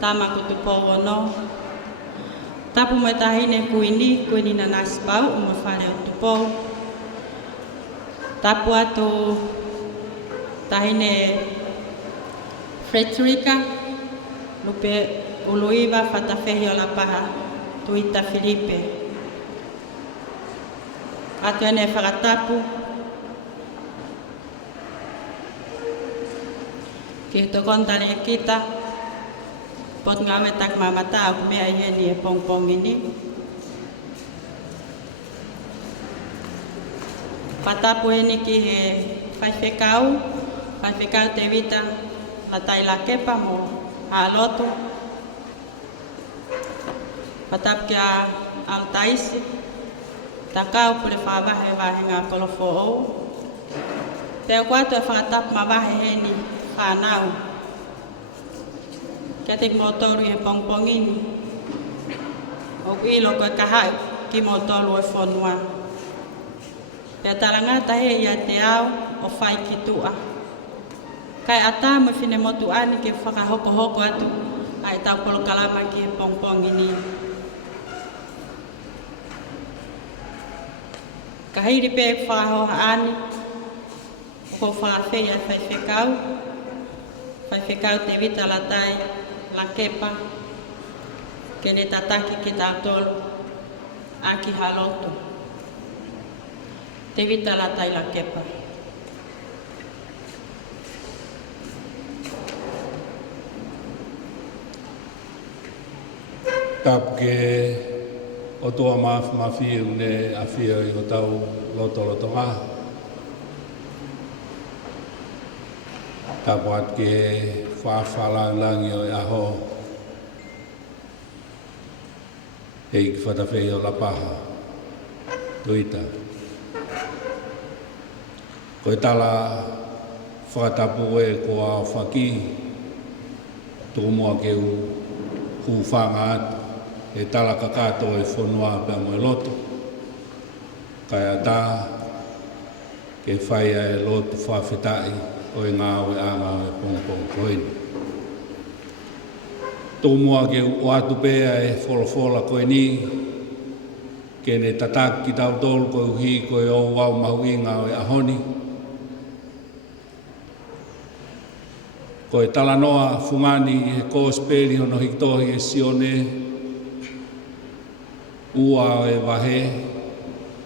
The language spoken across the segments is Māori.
tama kutupo no. Tapu mai tahine Kuini na nasbau umafale utupo. Tapu atu tahine Frederica lupe uluiva fatafehi ola paha Tuita Filipe. Atu ene whakatapu ki to kontane kita pot ngawe tak mamata aku mea yeni e pong ini. Patapu ini ki he Feitu'u te vita la taila kepa mo a Latu. Patap kia al taisi takau pule whawahe wahe ngā kolofo'ou. Teo kuatu e whakatap mawahe heni whanau. Kia te motoru e pong ini. O ilo koe kahau ki motoru e whanua. Pea tarangata he ia te au o whai ki tua. Kai ata mo fine motu ani ke whakahoko atu ai tau polo kalama ki e pong ini. Kahiri pe whakahoha ani ko Fakaafe ia Feitu'u te vita la tai la kepa ke ne tataki ki tātolu aki haloto te vita la tai la kepa. Tapke o toa mawhi une a whia i o tau loto ngā. Tapuat ke Fakalangilangi o aho. Hei ki whatawhei o la paha. Tuita. Koe tala whakatapu e ko a whaki. Tō mua ke u whanga atu. E tala kakato e whanua pia mo e loto. Kaya tā ke whaia e loto whawhetai o e ngāwe anga o e pongpong Kuini. Tō mua ke uatu pea e wholofola Kuini. Ke ne tataki tau tolu koe uhi koe o wau mahuinga o e ahoni. Koe talanoa fungani e kōsperi hono hiktohi e sione. Ua e wahe,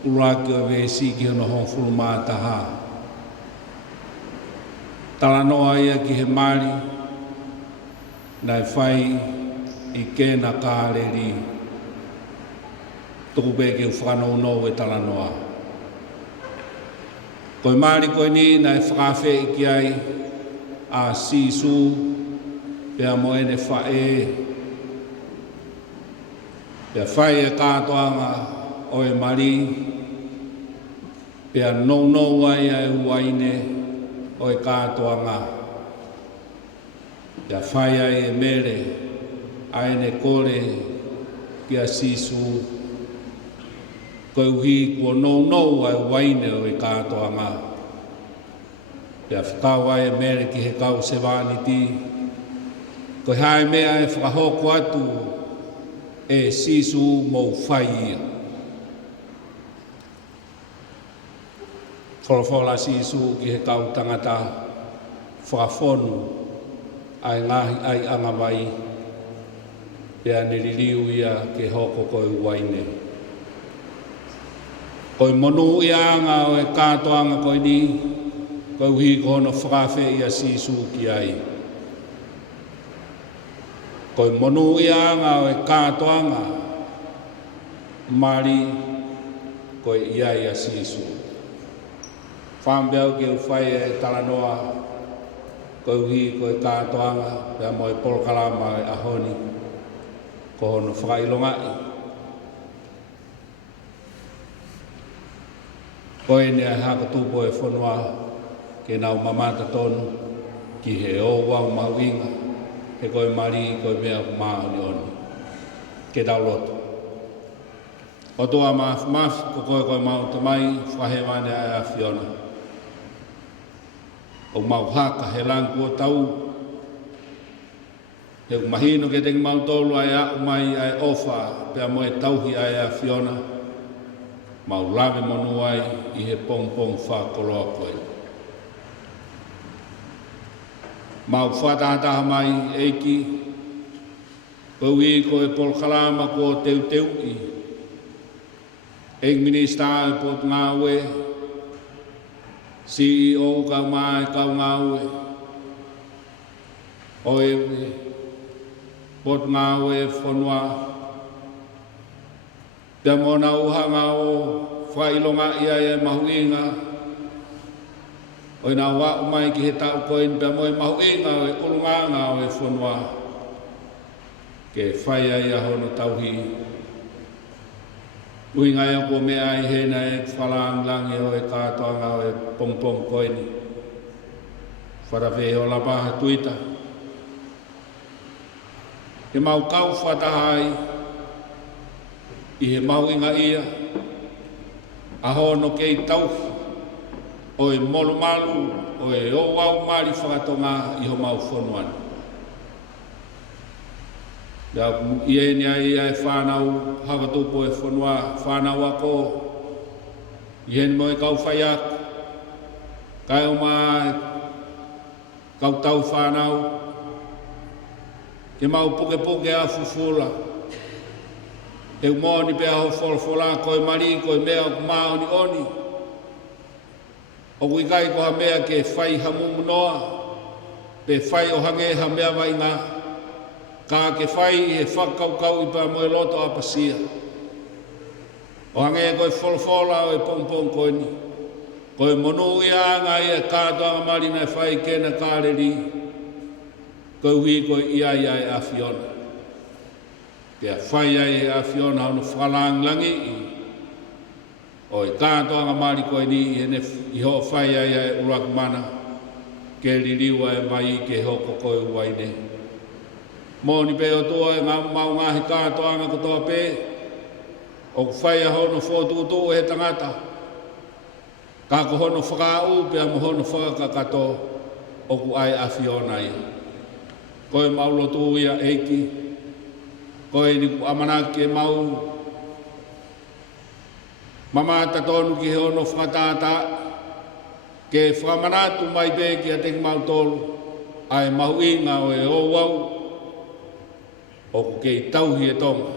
uraki o e siki hono hongfulu mātaha. Talanoa ia ki he mari, nai whai i kēna kāreri. Tuku peke u whanau no e talanoa. Koe mari koe ni nai Fakaafe i ki ai a sisu, pea mo ene whae. Pea whai e kātoanga o e mari, pea nou ai e uaine o e kātoanga. Pea whai ai e mere, aene kore ki a sisu, koe uhi kua nou ai uaine o e kātoanga. Pea whakau ai e mere ki he kau se wāniti, koe hae mea e whakahoko atu, e sisu mou whaia. Wholofola sisu ki he kau tangata Fakafonu ai Ngaahi ai angawai pea niririu ia ke hoko koe uaine. Koe monu ia anga o e kātoanga koe ni, koe uhi kohono Fakaafe ia sisu ki ai. Koe monu ia ngā o e kātoanga, mari koe ia ia sisu. Whambeau ke uwhai e talanoa, koe uhi koe kātoanga, pia mo e polokalama e ahoni, ko hono whakailongai. Koe ne a haka tūpo e whanua, ke nau mamata tonu, ki he o wau mawinga, he koe mari, koe mea maoni oni. Ke tau loto. O toa mafi, ko koe mauta mai, whahe mane ai a whiona. O mau haka he langu o tau. He mahino ke teng mautolu ai a mai ai ofa pea mo e tauhi ai a Fiona. Mau lave monu ai I he pong whakoloa koe. Mau whatataha mai eiki. Koui ko e polkalama ko teu I. Eng minista e pot ngawe. CEO ka mai kau ngawe. Oe pot ngawe fonua. Pea mona uhanga o whailonga ia e mahuinga. Oe nā wā umai ki he tau koin pea moe mahuinga o e urunganga o e fonua. Ke whaia ia hono tauhi. Uinga ia ko mea I hena e Fakalangilangi o e kātoanga o e pong koini. Wharawhe o lapaha Tuita. He mau kau whatahai I he mahuinga ia. A hono kei tauhi. O e molo malu, o e ouau mari FakaTonga I ho mau whonuani. Ia ni ai e whanau hakatupo e whanua, whanau ako. Ia ni mo e kau whaiak. Kai o mai, kau tau whanau. Ke mau puke a fufula. E umoni pe au folfola koe mari koe mea o mao ni oni. O kuikai ko ha mea ke whai hamumu noa. Pe whai o hange ha mea vai ngā. Ka ke whai he whakaukau I pa moe loto a pasia. O hange koe folfola o e pong koini. Koe monu ia ngā ia kātoanga marina e whai kena kāreri. Koe hui koe ia e a Fiona. Pea whai ai a Fiona hono Fakalangilangi o e kātoanga mari koe ni I ho whai ai e urakumana ke liriwa e mai ke hoko koe uaine. Mōni pe o toa e mau ngāhi kātoanga kotoa pē o whai a hono whotutu e he tangata. Ka ko hono whakāu pea mo hono whakakato o ku ai a Fiona ia. Koe maulotu ia eiki. Koe ni ku amanaki e mau. Mamata tonu ki he ono whakatata. Ke Fakamanatu mai pe ki a teki mau tolu. Ai mahuinga o e Ouau. O ku kei tauhi e Tonga.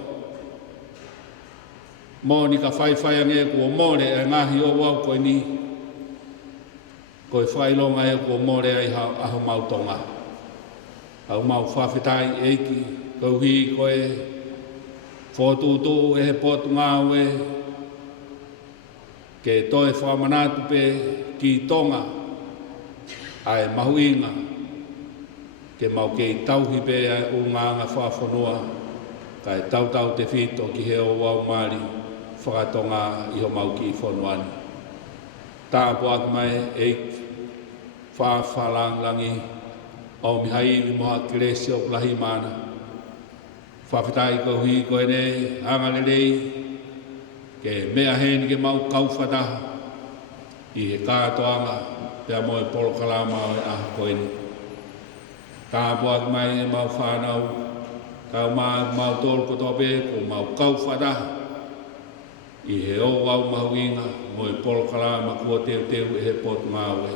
Mōni ka whai ange ku o more e Ngaahi Ouau koe ni. Koe whailonga e ku o more ai aho mau Tonga. Au mau whawhetai eiki. Kau hi koe whotutu e he potu ngāwe. Ke toe Fakamanatu pe ki Tonga. Ai mahuinga. Ke mau kei tauhi pe ai unganga Fakafonua. Kai tau te whito ki he Ouau mari. FakaTonga I ho mau ki whonuani. Tāpo ak mai eik. Fakalangilangi. O mihai I moha kiresi o kulahi mana. Whawhetai ko hui ko ene hangalelei. Ke mea heni ke mau kauwhataha. I he kātoanga. Pea moe polokalama o e aha koeni. Tāpua ki mai e mau whanau. Kau mau tolu kotoa pe ko mau kauwhataha. I he Ouau mahuinga. Moe polokalama kua teu e he potu ngāwe.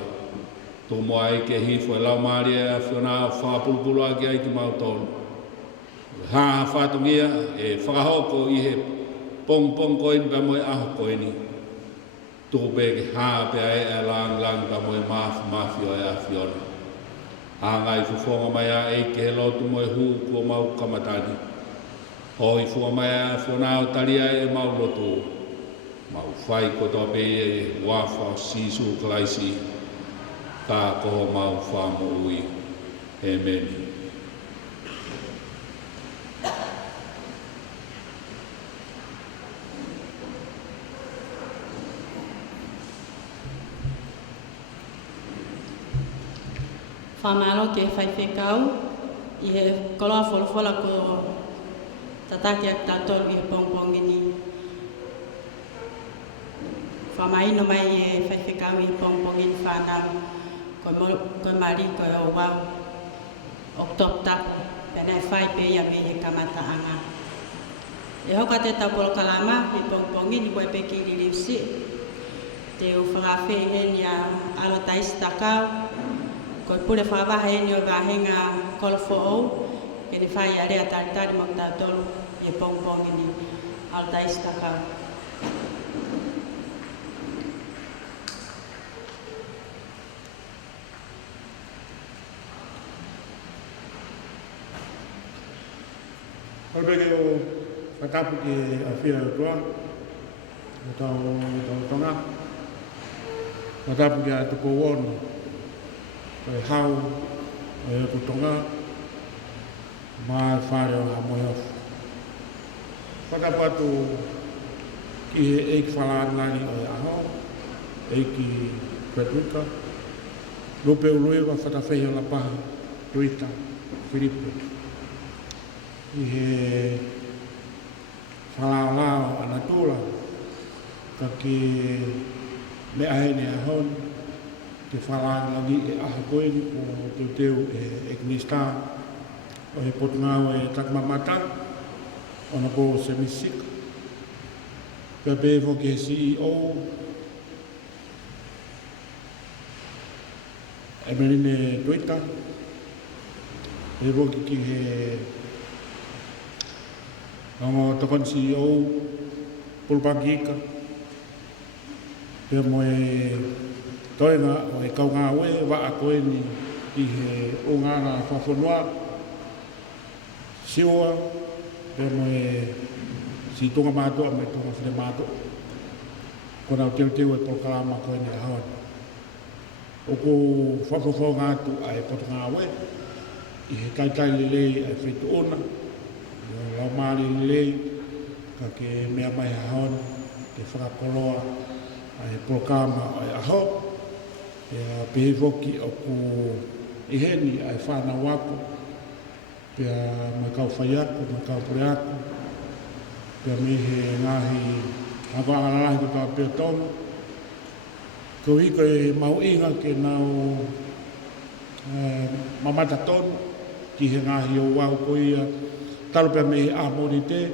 Tō moa ai ke hifo e lau maari e a Fiona o whapulupulu aki ai ki mau tolu. Haa whatungia e whakahoko I he pong koini pa moe aho koini. Tō peke haa pe ai e lang pa moe mafi o e a Fiona. Haa ngai fufonga mai a eike he lotu moe huu kua mau kamatani. Hoi fua mai a Fiona o taria e mau lotu. Mau whai kotoa pe e wafa sisu klaisi. Ka koho mau whamo ui. Amen. Whamalo te whaiwhekau. I he koloa wholofola ko tataki ak tātolu I he pongpongini. Whamaino mai e whaiwhekau I pongpongini whanau. Koe mari koe Ouau. Ok top tapu. Pea nei whai pe ia me he kamataanga. E hoka te tapolo kalama, he pongpongi ni koe peki ni liusi. Te o Fakaafe he ni a alo taisi takau. Koe pule whakawaha he ni o vahenga kolofo ou. E ni whai a rea taritari mo tātolu, he pongpongi ni alo taisi takau. Albeke o whakapu ki a whia o tua, o tau Tonga. Whakapu ki a tupo ono, o e hau, o e o Tonga, ma e whare o a moi ofu. Whakapu atu ki he Ngaahi Fala'ali'ali o e aho, eiki Frederica. Lupe ului wa whatawhei o la paha, Tuita, Filipe. I he whalaolao anatura ka ki me ahene ahon te Fakalangilangi e aha Kuini o te teu e Knista o he potungau e takmamata o na po se misika ka bevo ke CEO e menine Tuita e voki ki he Nongo tokon CEO pulpagika pe mo e toenga o e kaunga ue wa a Kuini i he o Angafakafonua siua pe mo e si tunga mātua me tunga whine mātua kona o teu e polkalama Kuini a hawan o ko whakawhau ngātu a e potunga ue i he taitai lelei a Feitu'u la mali lei ka ke mea mai haon ke whakakoloa ai programa ai aho e pehivoki o ku iheni ai whana wako pia mai kau whaiako, mai kau pureako pia me he Ngaahi Fala'ali'ali ko tā pia Tonga ko hiko e mau inga ke nau mamata tonu ki he Ngaahi Ouau Pea talo pe me a morite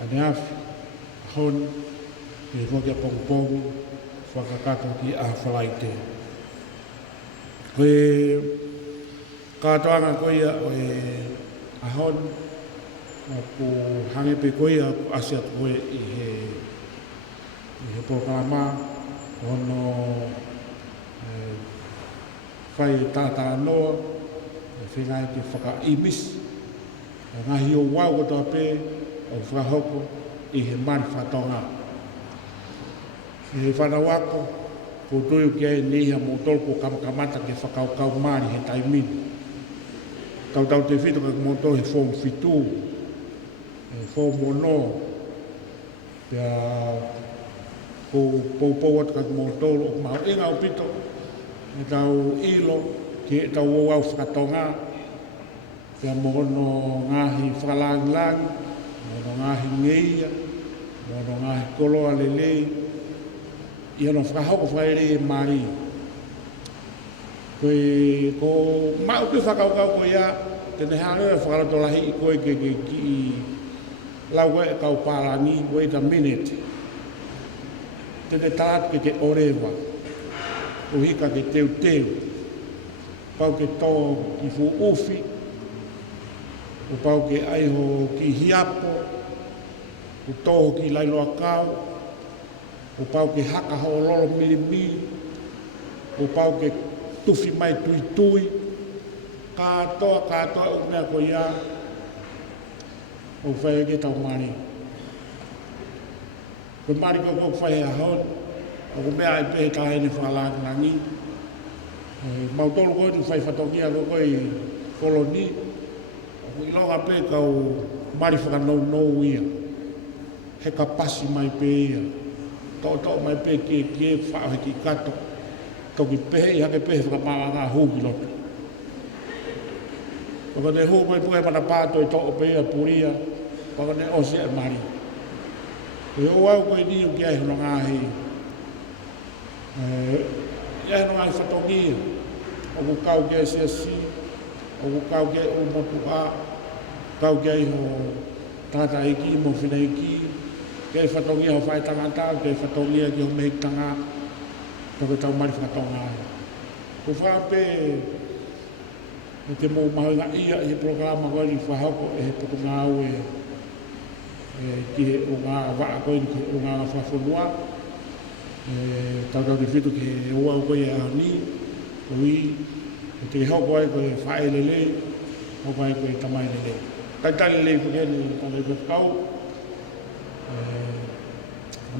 ane afi hon e vokia pongpong whakakato ki a whalaite koe katoanga koia o e a hon ku hange pe koia ku asia koe i he proklama hono whai tātara noa e whengai te whakaimis Ngaahi Ouau ko tō pē o whakahoko i he mani FakaTonga. I he whanawako ko tuiu ki ai niha mō tolko kamakamata ke whakaukau mani he taimini. Tau te whito ka mō tō he whom Feitu'u, he whom mono, pia ko pou atu ka mō tōlo o mau inga o pito, e tau ilo ki e tau Ouau FakaTonga, pia mono Ngaahi Fala'ali'ali, mono Ngaahi Ngeia, mono Ngaahi Koloa lelei, i ono whakahoko whaere e mari. Koe ko mau pi whakaukau ko ia, tene hānera whakarotolahi i koe ke ki i lau koe e kau pārangi, wait a minute. Tene tātu ke te orewa, o hika ke teu, pau ke tō ki fu ufi, o pau ke aiho ki hiapo, o toho ki lailoa kau, o pau ke haka haololo milimili, o pau ke tufi mai tuitui, katoa o mea ko ia, o whae ke tau mani. Ko mari ko whae a hon, o ko mea ai pehe kahene Fakalangilangi, mautolu koe tu whae whatongia ko koe koloni, i longa pe kau mari whakanou ia. He ka pasi mai pe ia. Tō mai pe ke whao he ki kato. Toki pehe i hake pehe whakamala ngā hūki loto. Waka ne hū mai puhe mana pāto i tō pe ia puria. Waka ne osi e mari. E Ouau koe niu ki ai Hono Ngaahi. I ai Hono Ngaahi whatongia. O ku kau ki ai si. o kau ke o motua kau ke ho tata iki mo fina iki ke fatongia ho fai tangata ke fatongia ki ho me tanga to tau mari FakaTonga ko Fakaafe te mo maha ia e programa ko ni whahako e Ngaahi Ouau ki o ngā waa ko ni o ngā Fakafonua tau te whitu ki oau ko e ahoni ui te hau ko e ko e whae lele hau ko e ko e tamai lele taitani lei whakeni tala i whakau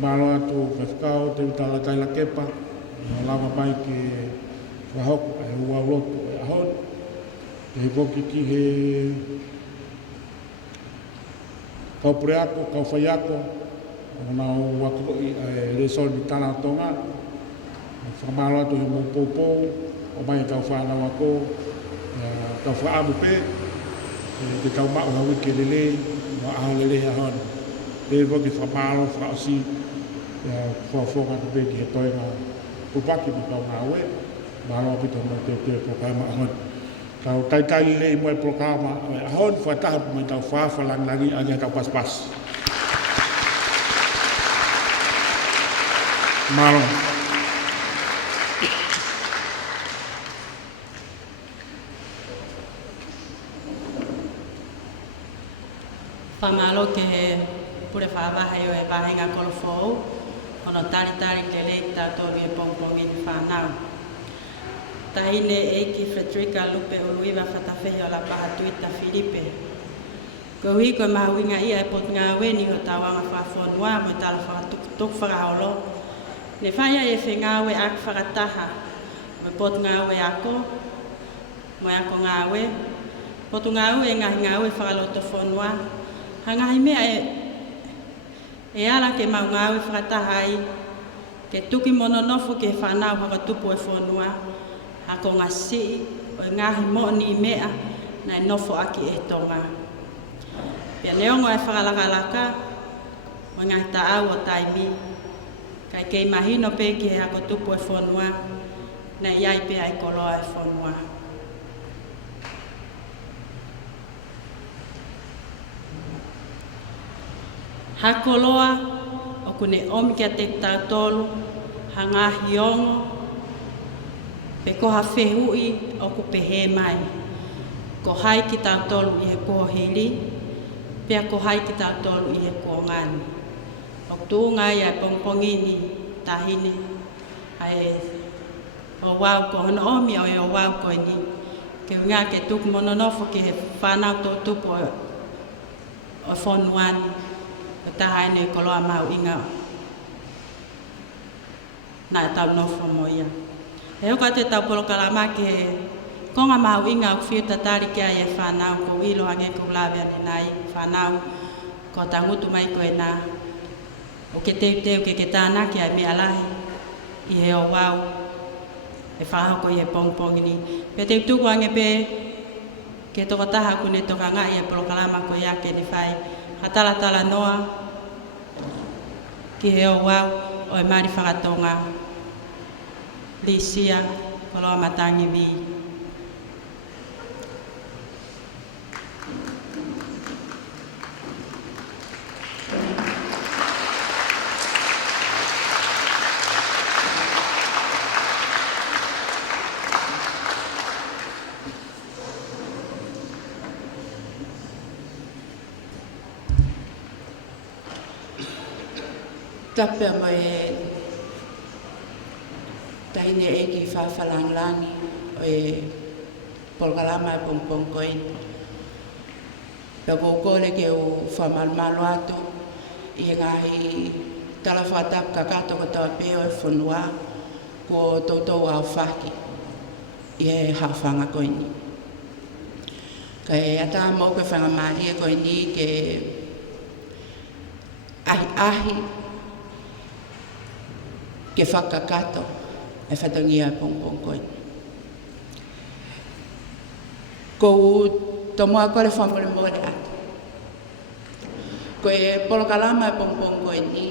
maro atu whakau te utala taila kepa lama mai ki wahoko e ua lotu e ahon e woki ki he kau pure ako, kau whai ako ona o wako i resol ni Talatukufakaholo whamaro atu he mo poupou o mai tau whanau ako tau whaamu pe te tau mao ha Uike lele no aho lele ahon e woki whamaro whaosi whawhonga te pe ki he toenga pupaki mo kau Ngaahi Ouau Malo pito mo te programa ahon. Tau taitai lei mo e programa ahon whataha mo tau Fakalangilangi agi tau pas-pas. Malo. Pamalo ke pure whaavaha o e wahenga kolofou, ono tari lele tātou e pongpongi ni whanau. Tahine eiki Frederica lupe uluiwa whatawhehi o la paha Tuita Filipe. Ko hui koe mahuinga ia e pot ngā weni ho tawanga Fakafonua mo Talatukufakaholo. Ne whaia e whengawe ak whakataha mo pot ngāwe ako, mo ako ngāwe. Potu ngāwe e ngāwe Fakalatukufakaholo. Hangahi mea e ala ke mau ngāwe whakatahai, ke tuki mononofu ke whanau hakatupu e whanua, hako ngasi o e ngahi moni mea na e nofo aki e Tonga. Pia neongo e whakalakalaka, o ngahi taau o taimi, kai kei mahino pe ke hakatupu e whanua, na iai pe ai koloa e whanua. Hakoloa o kune omi kia te tautolu, hangahi ongo, pe koha Feitu'u o ku pehe mai. Ko hai ki tautolu i he koha hili, pia ko hai ki tautolu i he koha ngani. O tūnga i a pongpongini tahine, ai o wau ko hono omi o e o wau ko ni. Ke ngā ke tuku mononofo ki he whanau tō tupu o whanuani. Tahai ne koloa mau inga na tau nofo mo ia. E hoka te tau polokalama ke konga mau inga o whiu tatari kia e whanau ko wilo ange ko lawe ane nai whanau ko tangutu mai ko e nā o ke teu ke tāna kia me alahi i he o wau e whahako i he pongpongi ni. Pe teu tuku ange pe ke toko taha kune toka ngai e polokalama ko ia ke ni whai hatala noa ki he o wau o e mari FakaTonga Lisia koloa matangi vi. Tapea mo e tahine e ki Fakalangilangi o e polkalama e pongpong koin. Pea kōkore ke o whamalmalo atu i Ngaahi Talatukufakaholo ko tau peo e whanua ko tautou au whaki i he hawhanga koini. Ka e ata mau ke whangamari e koini ke ahi ke whakakato e whatongia pongpong koini. Ko tomoa kore whamore atu. Ko e polokalama e pongpong koini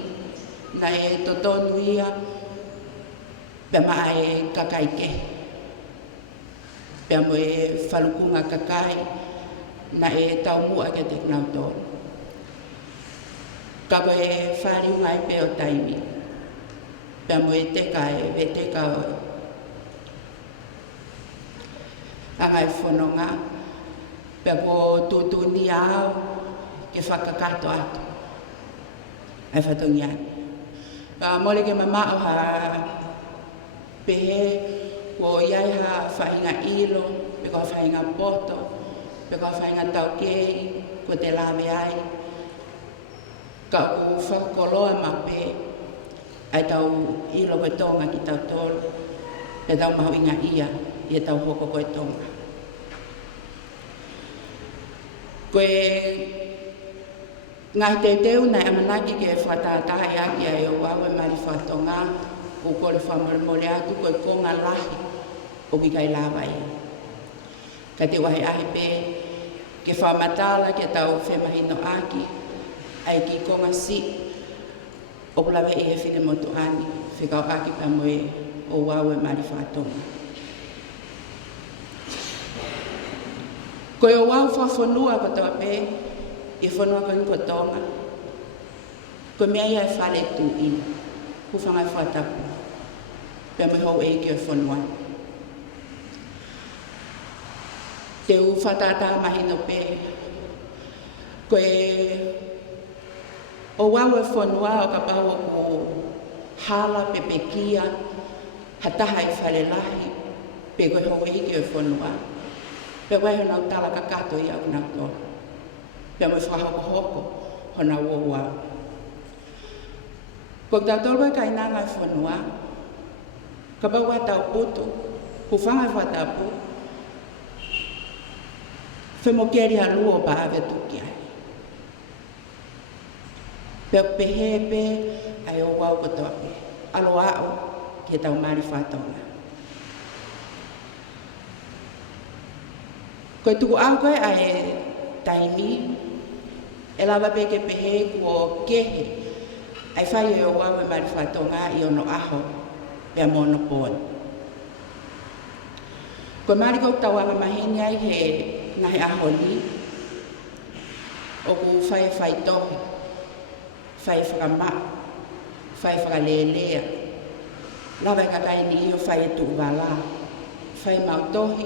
na e totonu ia pe maa e kakaike. Pea mo e whalukunga kakai na e tau mua ke te knauto. Ka koe e whariunga e peo taimi. Pea mo e teka e teka Ngaahi Whanonga. Pea ko tūtuni au ke whakakato atu. Ai whatongiani. Ka mole ke mamao ha pehe ko iai ha whainga ilo, pe ko whainga poto, pe ko whainga taukei, ko te lawe ai. Ka u whakakoloa ma pe, ai tau ilo koe Tonga ki tau tolu, pe tau mahu inga ia, i tau hoko koe Tonga. Koe Ngaahi teuteu nai amanaki ke whatatahi aki ai o wawe mari whatonga, o kore whamoremore atu koe konga lahi o ki kai lawa ia. Ka te wahi ahi pe ke whamatala ke tau whemahino aki, ai ki konga si o lawe e he whine motu ani, whikau aki pa moe o wawe mari whatonga. Koe o wau Fakafonua ko toa pe, i whanua koe ko Tonga. Koe mea ia e whare tu'ina, ku whangai whatapu. Pea me hou e ki o whanua. Te u whatata mahino pe. Koe o wau e whanua o ka pau o hala pepekia, hataha i whare lahi, pe koe hou e ki o whanua. Pea wai hona utala kakato i au nau toa. Pea mai whahoko hoko, hona uoua. Ko tau tolwa kai nā Ngaahi Whanua, ka pau wa tau putu, ku whangai whatapu, whemokeri ha luo pa ave tuki ai. Pea pehepe ai o wau ko toa pe, alo au ki tau mari whatonga. Koe tuku au koe ai taimi, e lawa pe ke pehe kua kehe, ai whai e o wawe mari whatonga i ono aho, pea mono poan. Koe mari kou tawanga mahini ai he ngahi aho ni, o ku whai whaitohi, whai whakama, whai whakalelea, lawa e kakai ni i o whai e tuku wala, whai mautohi,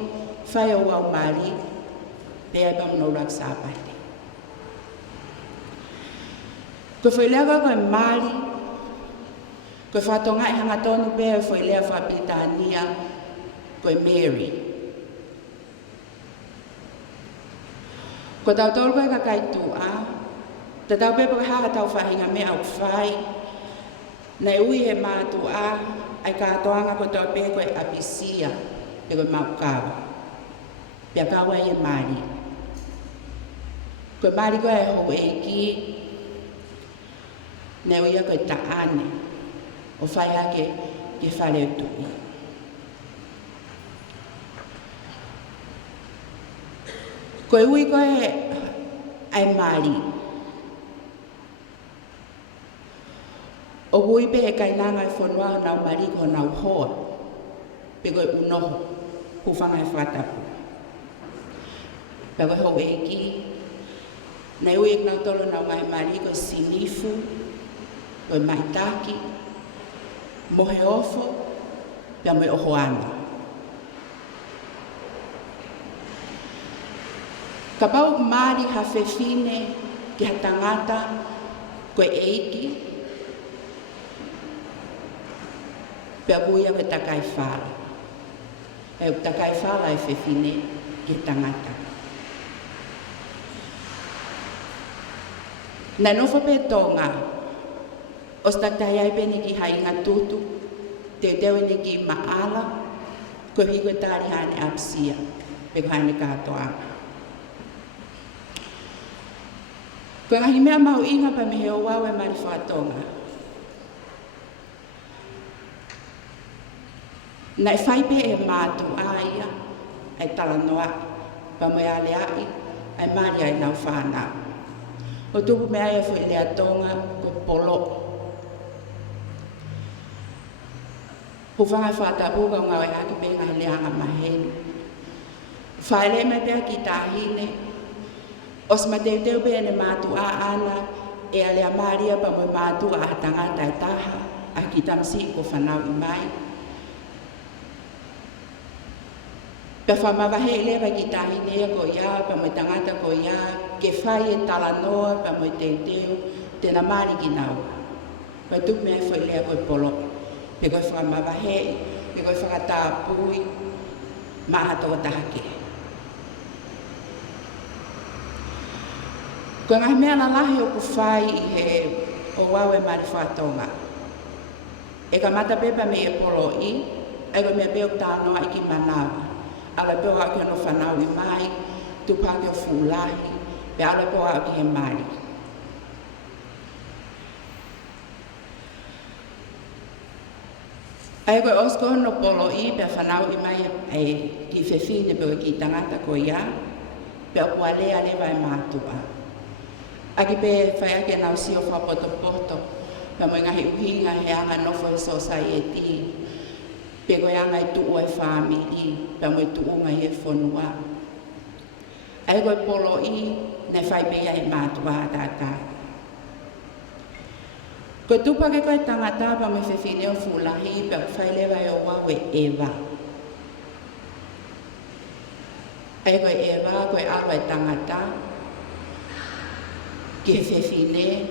whai o wau mari, pea bam no rak sāpate. Ko foi leva koe mali, koe whatonga i hanga tonu pēr foi lea whapitania koe Mary. Ko tau tolu koe kakai tua, te tau pepa ka haka tau whahinga me au whai, nei ui he mātua, ai kātoanga ko tau pē koe apisia, e koe maukawa. Pea kawa i e mali. Koe mali koe e hou eiki, ne uia koe taane, o whai ake ke whare utui. Koe ui koe ai mali. O ui pe he kai nanga e whanua nau mali ko nau hoa, pe koe unoho, ku whangai whatapu. Pe koe hou eiki, nei ui e nau tolo nau ngai mali koe sinifu, koe maitaki, mohe ofo, pia moe ohoana. Ka pau mari ha whewhine ki ha tangata koe eiki, pia buia koe takai whala. E takai whala e whewhine ki ha tangata. Nai nofo pe Tonga, o statai ai peni ki hainga tutu, te teo ni ki maala, ko hiko tari hane apsia, pe ko hane katoa. Ko ngahi mea mau inga pa me heo wawe mari whatonga. Nai whai pe e mātu aia, ai talanoa, pa me ale ai, ai mari ai nau whanau. O tupu mea e fwoi lea Tonga, ko polo. Ku whangai whatapu ka ngau e haki pe ngai leanga maheni. Whaele me pia ki tāhine, os ma teuteu pia ne mātu a ana, e a lea maria pa mo mātu a tangata e taha, a ki tamsi ko whanau I mai. Pe whamawahe lewa ki tāhine ko ia, pa mo tangata ko ia, ke whai e talanoa pa mo teuteu, tēnā mari ki naua. Pa tup mea whai lea koe polo, pe koe whamawahe, pe koe whakatāpui, maha toko tahake. Ko ngahi mea na lahi o ku whai I he o wau e mari FakaTonga. E ka mata pepa me e polo I, e ko mea peo tānoa I ki manawa. Ala peo hau ki ano whanau I mai, tupake o fulahi, pe ala peo hau ki he mari. Ai koe osko no polo I pe whanau I mai e ki whewhine peo ki tangata ko ia, pe o kua lea lewa e mātua. Aki pe whai ake nau si o whapoto, pe mo ngahi uhinga he anga nofo e society, pe koe anga I tu'u e family, pe mo I tu'u ngai e whanua. Ai koe polo I, ne whai pea e mātua tātai. Ko tupake koe tangata pa me whewhine o fulahi pe whai lewa e o wau e ewa. Ai koe ewa, koe awa e tangata, ke whewhine,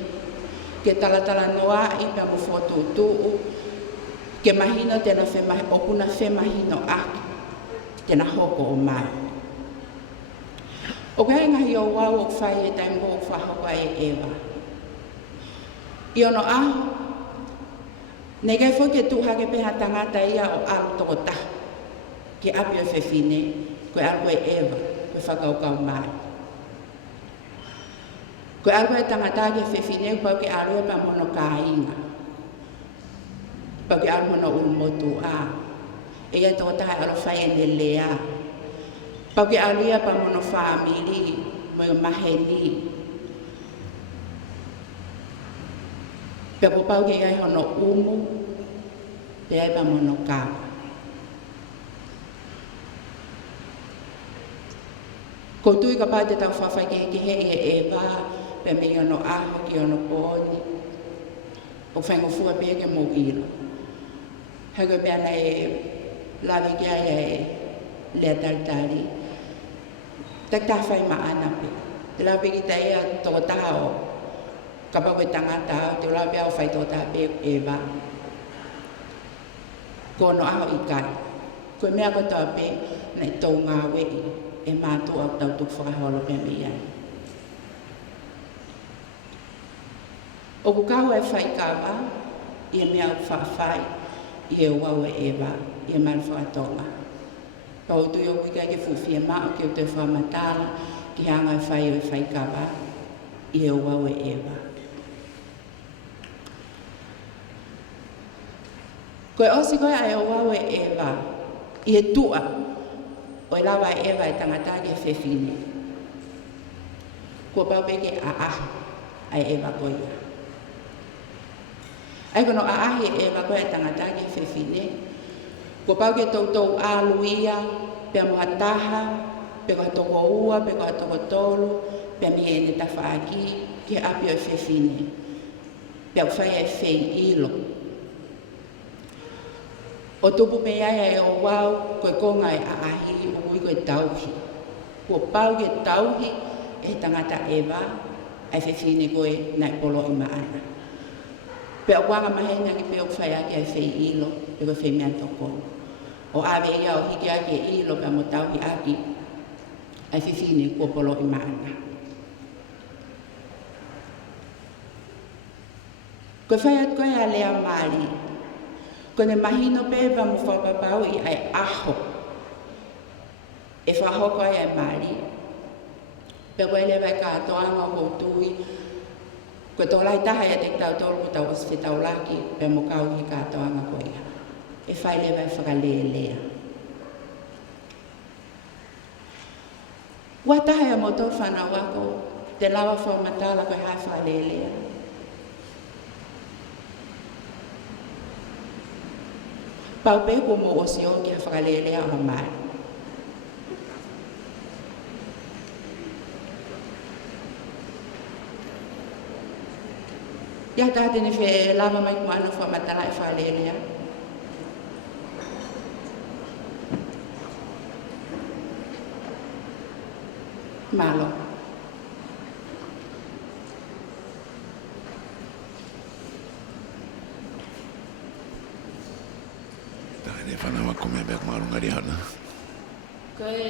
ke talatala noa I pe mo whotutu'u, ke mahino tēnā opuna whemahino aki, tēnā hoko o mai. O kai Ngaahi Ouau Pea o whai e taimbo o whahoka e ewa. I ono aho, ne kai fo ke tuhake peha tangata ia o alu toko ta, ke api o whewhine, koe alu e ewa, koe whakaukau mai. Koe alu e tangata ke whewhine, pau ke alu e pa mono kāinga, pau ke alu mono ulmotu a, e ia toko taha alo whai e ne lea, pau ke alu ia pa mono whamiri, mo i maheni, pe po pau ke ai hono umu, pe ai pa mono ka. Ko tui ka pāte tau whawhai ke he e ewa, pe me ono aho ki ono pōni, o whaingo fua pe ke mō ilo. Hego pe ana e lawe ki ai e lea taritari, tak ta whai ma ana pe. Te lawe ki ta ea toko taha o, kapa koe tangata, te ula pia o whai tō tā pe ewa. Ko no aho I kai. Koe mea ko tō pe, nei tō ngā wei, e mātu au Talatukufakaholo pe me iai. O ku kaua e whai kawa, I e mea au whawhai, I e Ouau e ewa, I e mara FakaTonga. Pau tui o Uike ke fuwhia mao ke o te whamatala, ki hanga e whai o e whai kawa, I e Ouau e ewa. Koe osi koe ai Ouau e ewa, I e tua, o e lawa e ewa e tangata ke whewhine. Kua pau peke a aha, ai ewa koe ia. Ai kono a ahi e ewa koe e tangata ke whewhine. Kua pau ke tautou a luia, pia moha taha, pe koha toko ua, pe koha toko tolu, pia mi e ne tawhaaki, ke api o e whewhine. Pia whai e whei ilo. O tupu me ai e Ouau, koe konga e aahi, o mui koe tauhi. Kua pau ke tauhi, e tangata ewa, ai whewhine koe nai polo I maana. Pe o wanga mahenga ki pe o whai ake ai whei ilo, pe koe whei mea toko. O awe ia o hiki ake ilo, pe mo tauhi aki, ai whewhine kua polo I maana. Koe whai at koe a lea mali, kone mahino pe pa mo whakapau I ai aho. E whahoko ai ai mari. Pe koe lewa e kātoanga o tui. Koe tō lai taha e te tau tōru tau o se tau laki pe mo kau I kātoanga koe ia. E whai lewa e whakalelea. Wa taha e mo tō whanau wako, te lawa whaumatala koe hai whakalelea. Pau pe ko mo o si o ki a whakalelea o mai. Ia tātene whe lava mai kua anu whamatala e whalerea. Malo. Tāne whanau ako me mea marungari hana. Koe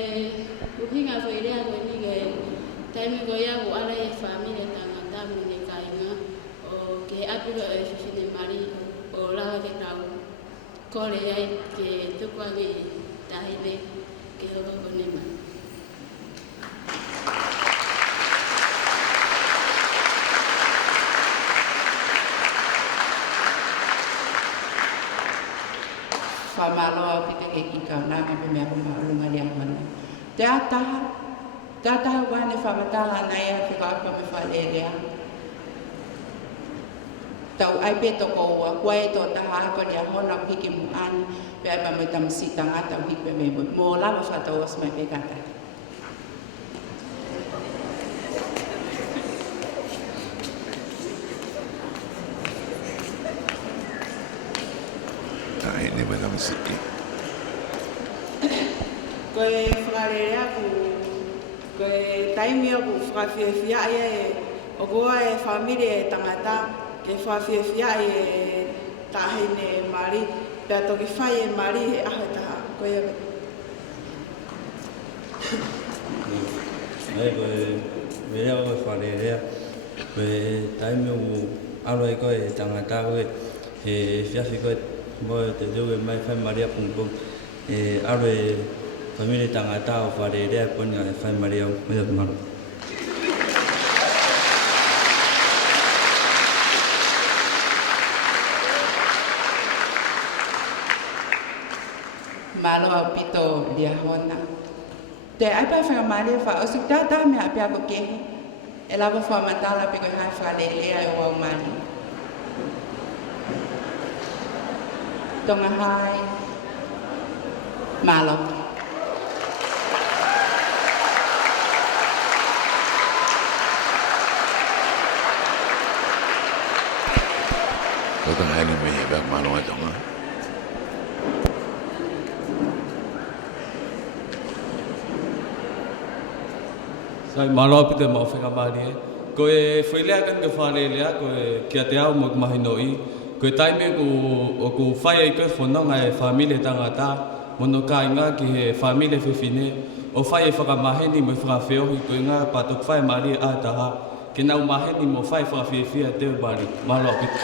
uhinga whairea koe ni ke taimi koe ia ko ala e whamine tangata mune kainga o ke apiro e whiwhine mari o lawa ke tau kore ai ke tukua ke tahine ke hoko kone ma. Whamaloa pite ke ki kaunanga pe mea kumaulunga lia mana. Te ataha wane whamatala nei a te kāpa me whalelea. Tau ai pe toko ua, kua e tō taha ako lia hona piki mu ani, pe ai pa me tamsi tangata o hikpe me mo. Mō lawa whatau as mai pe kata. Tāne mai tamasiki. Koe whakarerea ku, koe taimia ku whakawhiawhia e o goa e whamire e tangata ke whakawhiawhia e tahine mari, pia toki whai e mari he aho taha, koe ake. Ai koe mea o wharerea, koe taimia ku alo e koe tangata koe he whiawhi koe mo te duwe mai whai maria pungpung e alo e famile tangata o wharerea poni e whai maria o mea maru. Maloa pito lia hona. Te ai pa whakamare wha o sik tātā mea apea ko kehe. E lawa whamatala pe koe hai whalelea e wau mani. Tonga hai. Malo. Kota haini me he mea manu e tonga. Sai maloa pite mau whakamari e. Koe whailea kan ke whalelea, koe kia te au mo mahinoi. Koe taime o ku whai ai koe whanonga e whamile tangata, mono ka inga ki he whamile whiwhine, o whai e whakamaheni mo whakawheohi koe ngā patok whai mari a taha, ke nau maheni mo whai whakawhiwhia te mari, maloa pite.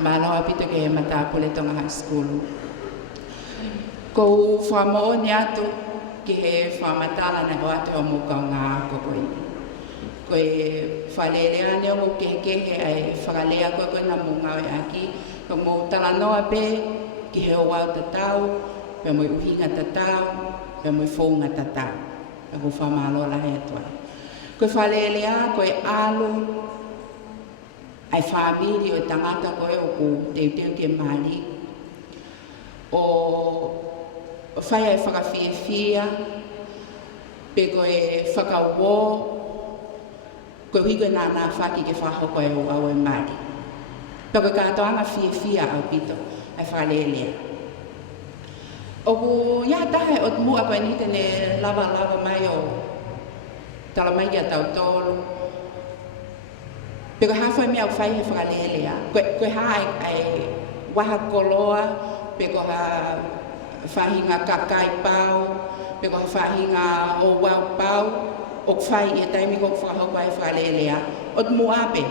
Maloa pito ke he matapule Tonga High School. Ko whamoa ni atu ki he whamatala na ho atu o muka ngā kokoi. Koe whalelea ni o kehe ai whakalea koe koe na munga o aki. Ko mō talanoa pe ki he o wau tatau, pe mo uhinga tatau, pe mo whaunga tatau. E ko whamaloa la he atua. Koe whalelea koe alu, ai whamiri o tangata koe o ku teuteu ke mali. O whai ai whakawhiawhia, pe koe whakauō, koe hiko nā whaki ke whahoko e o au e mali. Pe koe kātoanga whiawhia au pito, ai whalelea. O ku ia tahe o mua koe ni tene lava mai o talamai kia tau tolu. Pe koe hawhai mea au whai he whakalelea. Koe ha ai waha koloa, pe koe ha whahinga kakai pau, pe koe ha whahinga o wau pau, o whai e taimi kok whakahoko ai whakalelea. O te mua pe.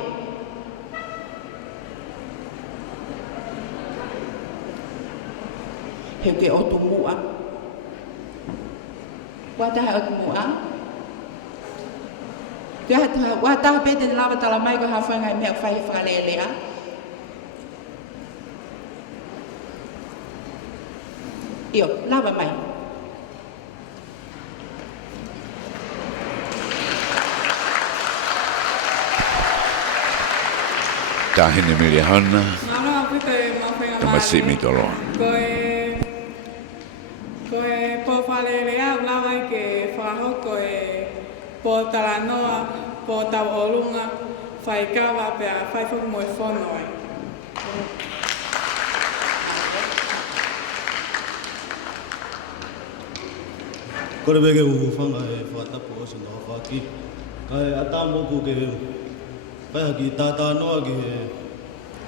Heu ke o tu mua. Wataha o tu mua. Wataha pe te lawa tala mai ko hawhainga i mea whai whakalelea. Io, lava mai. tahine mili hana. Mana apita e mawhenga Ka masi mi tolo. Koe po Fala'ali'ali lawa ke whahoko e po Talanoa, po tau olunga, whaikawa pea whaifuku mo e whanoi. Kore bege u whanga e whatapu o sino whaki. Kai atamoku ke kai haki tata noa ki he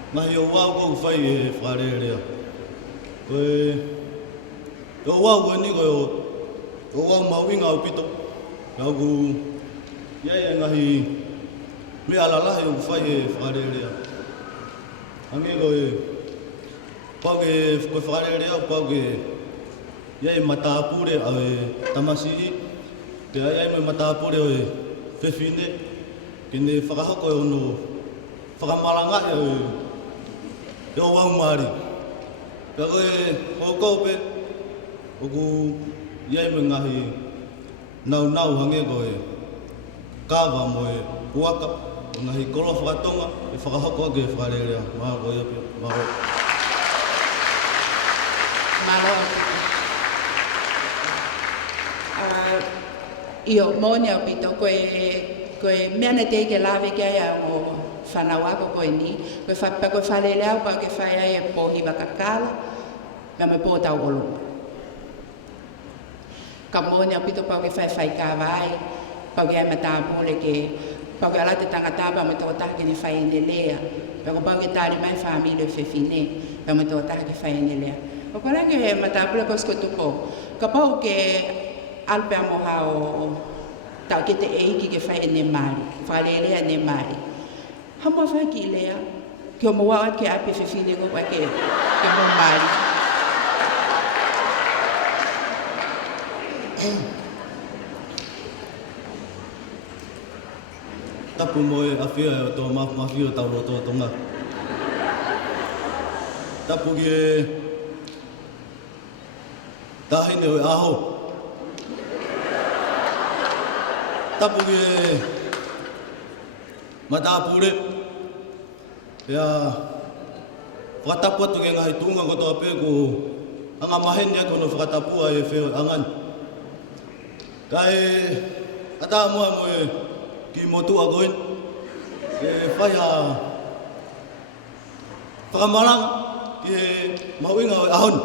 Ngaahi Ouau kou whai e wharerea. Koe Ouau e ni koe Ouau mawinga au pito. Kau ku iai e ngahi mea alalahi o whai e wharerea. Ange koe pau ke koe wharerea pau ke iai matapure au e tamasiri. Ke iai me matapure au e whewhine. Kene whakahoko e ono whakamalanga e Ouau Māori. Pea koe hoko pe oku iai me ngahi nau hange koe kawa mo e uaka o ngahi kolo FakaTonga e whakahoko ake e whakarerea. Maa koe api, maa koe. Malo. Io moni au pito koe mea ne te ke lawe ke ai o whanau ako koe ni. Koe Fala'ali'ali pa ke whai ai e pohi wakakala mea me pō tau olunga. Ka moni au pito pau ke whai kawa ai, pau ke ai matāpule ke pau ke alate tangata pa me tō taha ke ni whai ene lea. Pau pau ke tāri mai whamile o whewhine, pau me tō taha ke whai ene lea. O kore ke he matāpule ko skotupo. Ka pau ke alpe amoha o tau ke te eiki ke whai ene Māori, Fala'ali'ali ene Māori. Hamua whai ki lea, ke o mua ke ape whewhine ko ke mo Māori. Tapu mo e awhia e o tō mawhia o tau roto Tonga. Tapu ki e tahine o e aho. Tapu ki e matapure. Pea whakatapu atu ke ngahi tunga kotoa pe ko anga maheni atu no whakatapua e wheo angan. Kai ata mua mo e ki motua koin. E whai a whakamarang ki e mawinga o e ahon.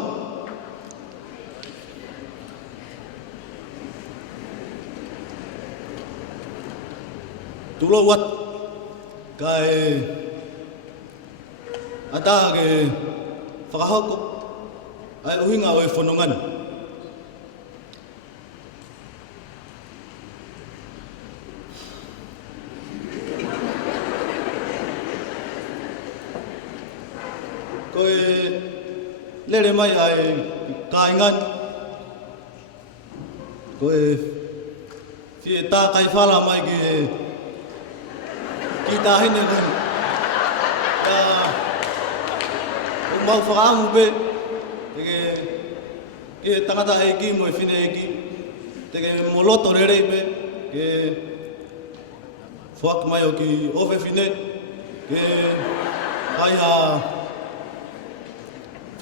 Tulo wat kai ata ke whakahoko ai uhinga o e whanongan. Koe lere mai ai kāingan. Koe fie tā kai whala mai ki tāhine koe. Ka o mau whakaamu pe. Ke tangata eki mo e whine eki. Teke moloto rerei pe. Ke whak mai o ki owe whine. Ke kai ha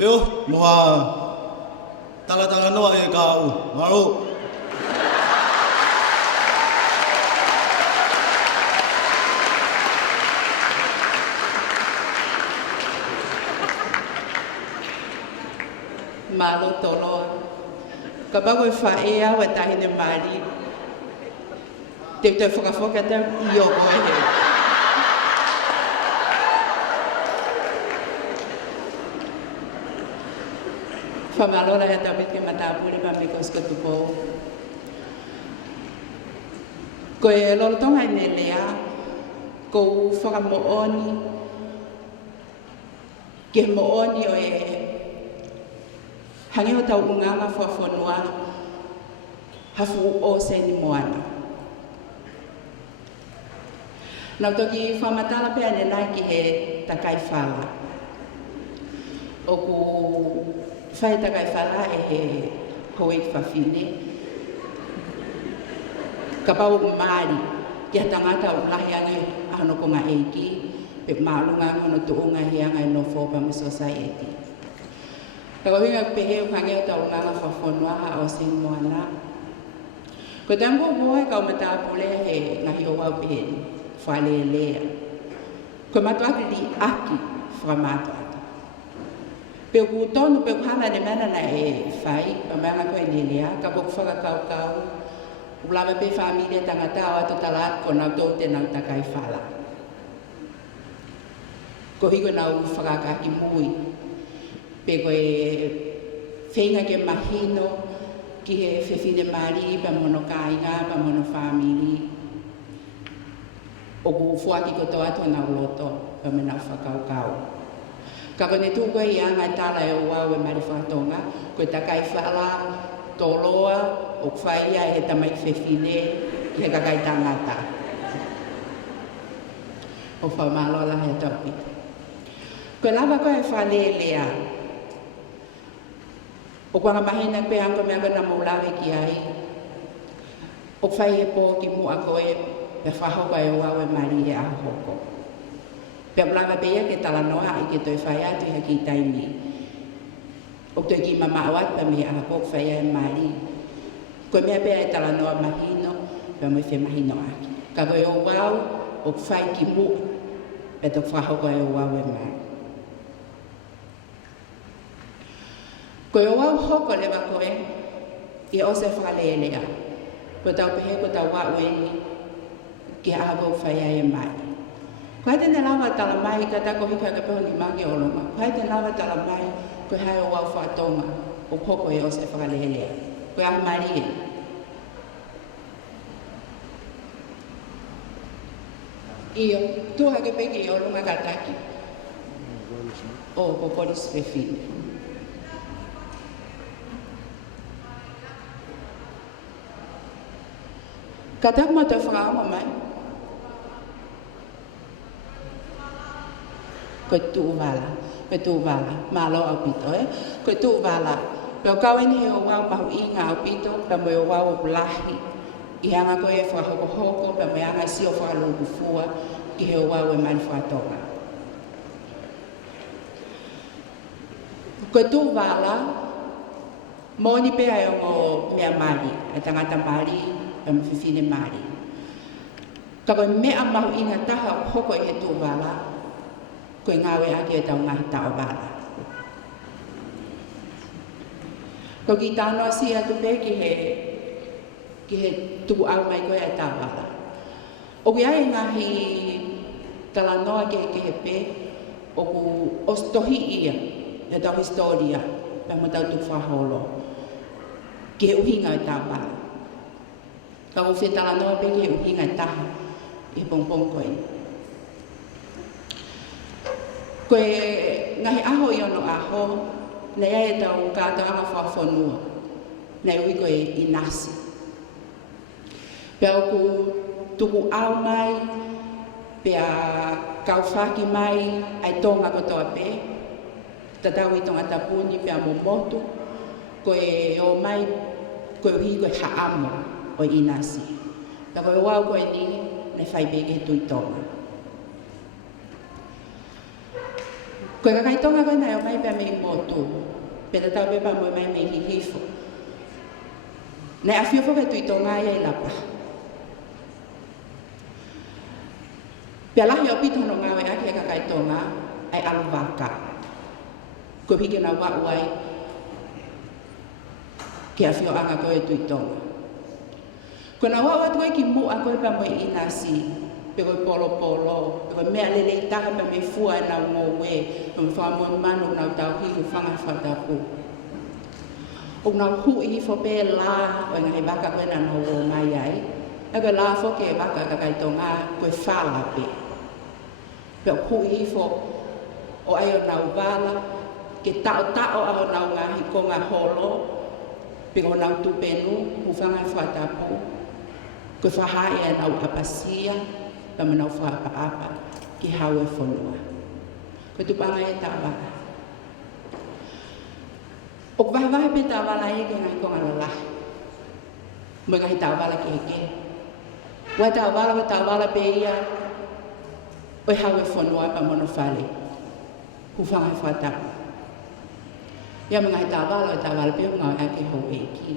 Feo, moha talatala noa e kāu, maro. Malo toloa. Ka bago e whae au e tahine Māori. Te whakafoka te i o koe he. Whamalora he tawit ke matapure pa me kosko tupo. Ko e lolotonga ne lea, ko whakamooni, ke mooni o e hangi o tau Angafakafonua, hafu o se ni moana. Nau toki whamatala pea ne nai ki he takai whala. O ku whai takai whala e he hoi whawhine. Ka pau Māori, ki a tangata o lahi ange ano ko ngā eiki, pe maalunga ngono tuunga hianga no fo pa mo society. Pero hinga pe he hange ta Angafakafonua ha o sin moana. Ko tango boy ka mata pule he Ngaahi Ouau Pea Fala'ali'ali. Ko mata di aki framata. Pe ku tonu pe hana de mana na e fai pa mana ko elia ka bo fakakau ulama pe familia tangata o talat ko na to te na takai fala. Ko higo na u fakaka ki mui. Pe ko e feinga ke mahino ki he fefine mari pa mono kainga pa mono family. O ku fuaki ko to ato na loto pa mena fakakau. Kako ne tu koe ia ngai tala e Ouau e mari FakaTonga, koe takai whala, toloa, o kwhaia e he tamai whewhine, ki he kakai tangata. O whamalola he topi. Koe lava koe e whalelea. O kwanga mahina pe anko mea koe na maulawe ki ai. O kwhai e pō ki mua koe, pe whahoka e Ouau e mari e ahoko. Pe blanga beia ke tala noa i ke toi whai atu i haki taimi. O toi ki mama awat pa me a kok whai e mari. Koe mea bea e tala noa mahino, pe mo i whi mahino aki. Ka koe Ouau, o whai ki mu, pe to whahoko e Ouau e mari. Koe Ouau hoko lewa koe, i ose whalelea. Koe tau pehe ko tau wa ueni, ki a kok whai e mari. Koe tene lawa tala mai ka tako hika ka peho ni mange olonga. Koe tene lawa tala mai koe hai Ouau FakaTonga o poko e ose whakalelea. Koe a mari e. Iyo, tuha ke peke i olonga ka taki. O, ko polis whewhine. Ka tako mo te whakaonga mai. Koe tu'u wala, malo au pito e. Koe tu'u wala, peo kawen he Ouau mahu inga au pito, peo mo Ouau o lahi. I hanga koe e whakahoko, peo mo hanga si o whakalukufua, ki he Ouau e mari FakaTonga. Koe tu'u wala, moni pea e o mea mari, e tangata mari, peo mo whiwhine mari. Ka koe mea mahu inga taha hoko i he tu'u wala, koe ngawe ake e tau ngahi tau wala. Ko ki tānoa si atu pe ki he tuku au mai koe e tau wala. O ki ai ngahi talanoa ke he pe, o ku ostohi ia, e tau historia, pe mo tau Holo, ki he uhinga e tau wala. Ka ko whi talanoa pe ki he uhinga e taha, i pongpong koe. Koe ngahi aho i ono aho, nei e tau kātou Angafakafonua, nei ui koe i nasi. Pea ku tuku au mai, pea kauwhaki mai, ai Tonga kotoa pe, tatau i tonga tapuni pea mo motu, koe o mai, koe uhi koe haamo o i nasi. Pea koe Ouau koe ni, nei whaipeke Tuita. Koe kakai tonga koe nai o mai pia mei motu, peta tau pepa mo mai mei hihifo. Nei a whiofo ke Tuita ngai ei lapa. Pia lahi o pito no ngawe ake kakai tonga, ai alu waka. Koe hike na wauai, ke a whio anga koe Tuita. Koe na wau atu e ki mua koe pa mo i nasi, pe koe polo, pe koe mea lele i taha pe me fua e nau ngowe, pe me whamon manu nau tau hiku whanga whatapu. O nau hu i hifo pe la, o ngahi waka koe na nau o mai ai, e koe la foke e waka kakai tonga koe whala pe. Pe hu i hifo o ai o nau wala, ke tao a o nau ngahi konga holo, pe o nau tupenu, hu whanga whatapu, koe whahai e nau apasia, pa manau whaapa ki hau e whanua. Koe tupanga e tāwala. O wahi pe tāwala e ke ngai konga lalahi. Mo ngai tāwala ke heke. Wai tāwala pe ia, oi hawe fonua pa mono fale hu whangai whata ia mga tawala pe ngā ake ho eki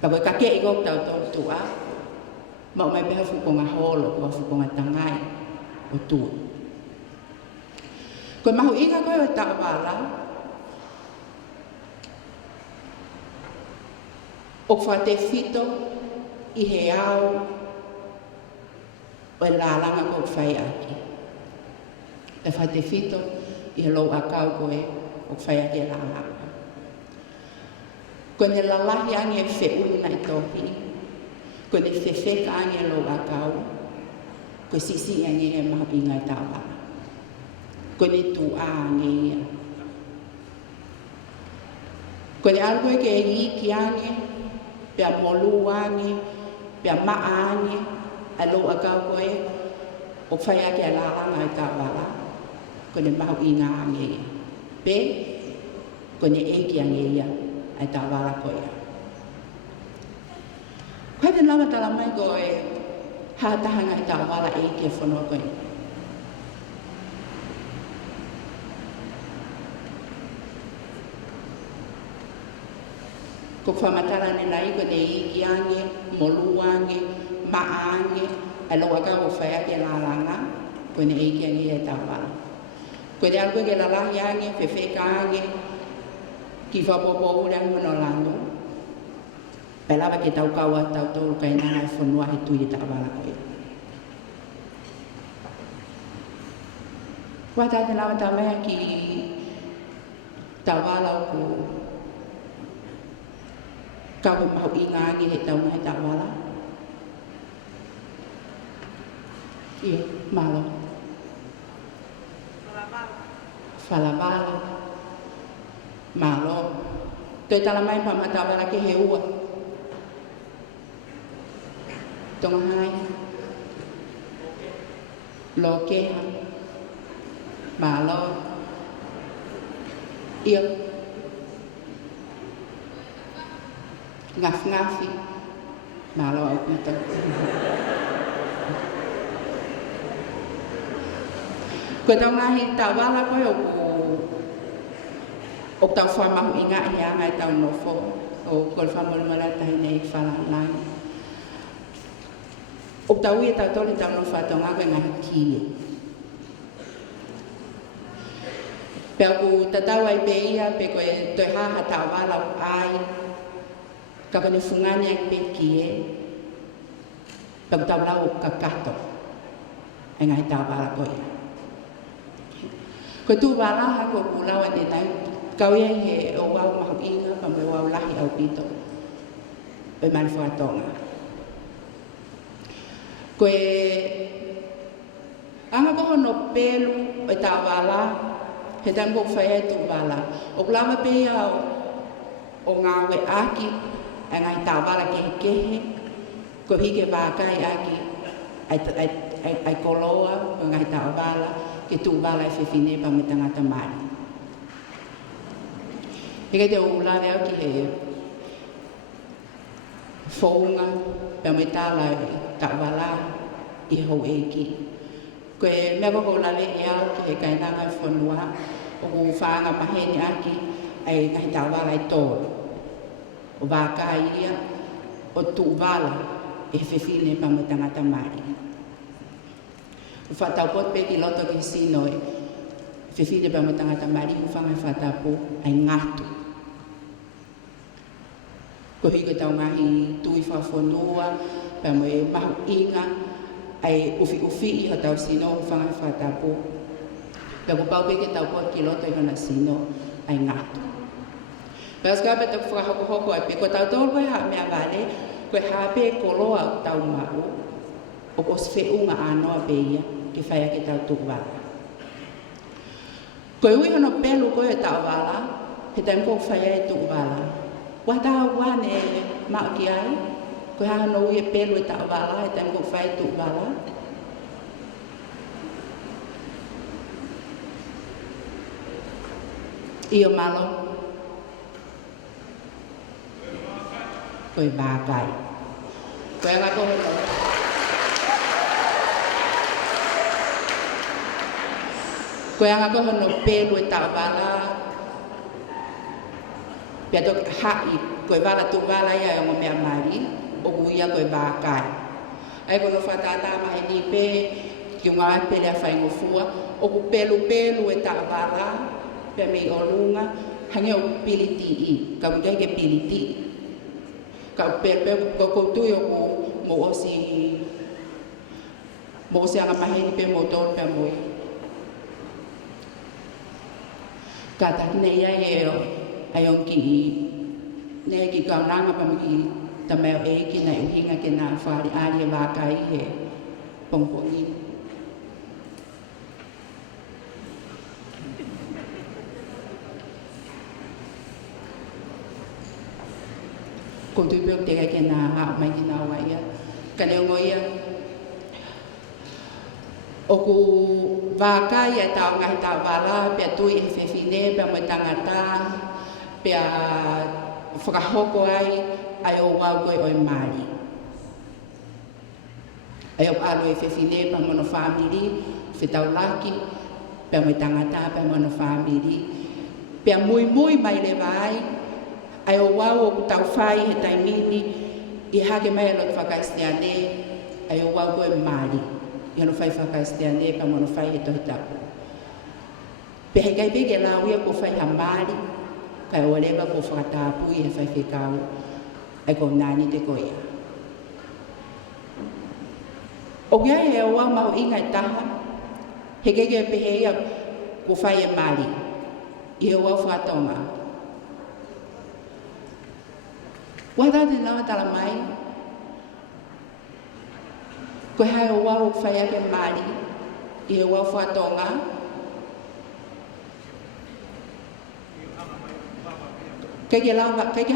pa koe kake i gok tau tau tua ma mai peha fukonga holo kua fukonga tangai o tua koe mahu inga koe o tawala o whate fito i he au o e lālanga ko whai aki. E whate fito i he lou akau koe o whai aki e lālanga. Ko ne lalahi angi e Feitu'u na i tohi, ko ne whewheka angi e lou akau, ko sisi angi e maha inga i tāwala. Ko ne tu'a angi ia. Ko ne alkoe ke e iki angi, pia molu angi, pia maa angi, a lou akau koe, o whai ake a lālanga i tāwala, ko ne mahu inga angi ia. Pe, ko ne eiki angi ia, ai tāwala koe. Koe te nama tala mai koe, hātahanga i tāwala eiki e whanua koe. Ko whamatara ni nai ko ne iki ange, molu ange, maa ange, e loa ka o whai ake lālanga, ko ne iki ange e tāwala. Ko ne alkoe ke lalahi ange, whewheka ange, ki whapopo urang hono lanu. E lawa ke tau kaua tau tolu kai nana e whanua he tui e tāwala koe. Kua tāte lawa tā mea ki tāwala o ku kau e mahu i ngāngi he taunga he tāwala. Ia, malo. Fala'ali'ali. Malo. Toi tala mai pa matawala ke he ua. Tonga hai. Lokeha. Malo. Ia. Ngaf-ngafi. Malo au pita. Koe tau ngahi tāwala koe o tau whamahu i ngā ia ngai tau nofo o koe whamolumala tahi nei Fala'ali'ali. O tau ia tau toli tau nofo atau ngā koe ngahi kie. Pea ku tatau ai pe ia pe koe toi haha tāwala o ai ka kone fungani ai pe kie pe ku tau lau o kakato ai ngahi tāwala koe. Ko tu walaha ko kulawa ni nai kau ia he o wau mahu inga pa me wau lahi au pito e mani FakaTonga. Ko e anga ko hono pelu e ta wala he tango whae tu wala o kulawa pe ia o ngā we aki e ngai ta wala kehe ko hike wākai aki ai koloa o ngai ta wala ke tu wala e whiwhine pa me tangata mari. E kei te ula reo ki he whaunga pa me tala e ta wala i hau eiki. Ko e mea koko lale e au ki he kainanga e whanua o ku whaanga maheni aki ai ngai ta wala i tōru. O wākai ia o tu wala e whiwhine pa me tangata mari. Whatau pot pe ki loto ki sino e whiwhine pa me tangata mari u whangai whatapu ai ngatu. Ko hiko tau ngahi tui Fakafonua pa me mahu inga ai ufi i ho tau sino u whangai whatapu. Pea ku pau pe ki tau pot ki loto i hona sino ai ngatu. Pea ska pe tau whakahoko ai pe ko tau tolu koe ha mea vale koe ha pe koloa tau mau o ko sfeu nga anoa pe ia ki whaia ki tau tukwala. Koe ui hono pelu koe tau wala, he tanko whaia e tukwala. Wa tau wane mau ki ai, koe ha hono ui e pelu e tau wala, he tanko whaia e tukwala. Iyo malo. Koe wākai. Koe ngā koe hono. Koe anga ko hono pelu e tawala. Pia tok hai, koe wala tu wala ia e mo mea mari, o kuia koe wākai. Ai kono whatata mahe ni pe, ki o ngā pele a whai ngofua, o ku pelu e tawala, pia mei o lunga, hange o piliti i, ka ukai ke piliti. Ka pelu ko koutu i o ku mo osi anga mahe ni pe mo tolu pia moi. Ka takine ia e o, ai on ki ne ki kaunanga pa ki tamau e ki na uhinga ke na whare aria wākai he pongpongi. Ko tupeo te kai ke na hao mai ki na waia. Ka leo ngoia o ku wākai e tau ngahi tau wala pia tui e whewhine pia mo tangata pia whakahoko ai o wau koe oi mari. Ai o alo e whewhine pia mono whamiri, whetau laki, pia mo tangata pia mono whamiri. Pia Moimoi mai le vai, ai o wau o tau whai he taimini, i hake mai alo te whakaisteane, ai o wau koe mari. Ia no whai whakaisteane pia mono whai he tohi tapu. Pia he kai peke lau ia ko whai ha mari, kai o lewa ko whakatapu i he whai whekau, ai ko nani te koia. O kia e o wau mahu inga i taha, he keke pehe ia ko whai e mari, i he wau FakaTonga. Wata te nawa tala mai, ko hai o wau whai ake mari, i he wau FakaTonga, kei ke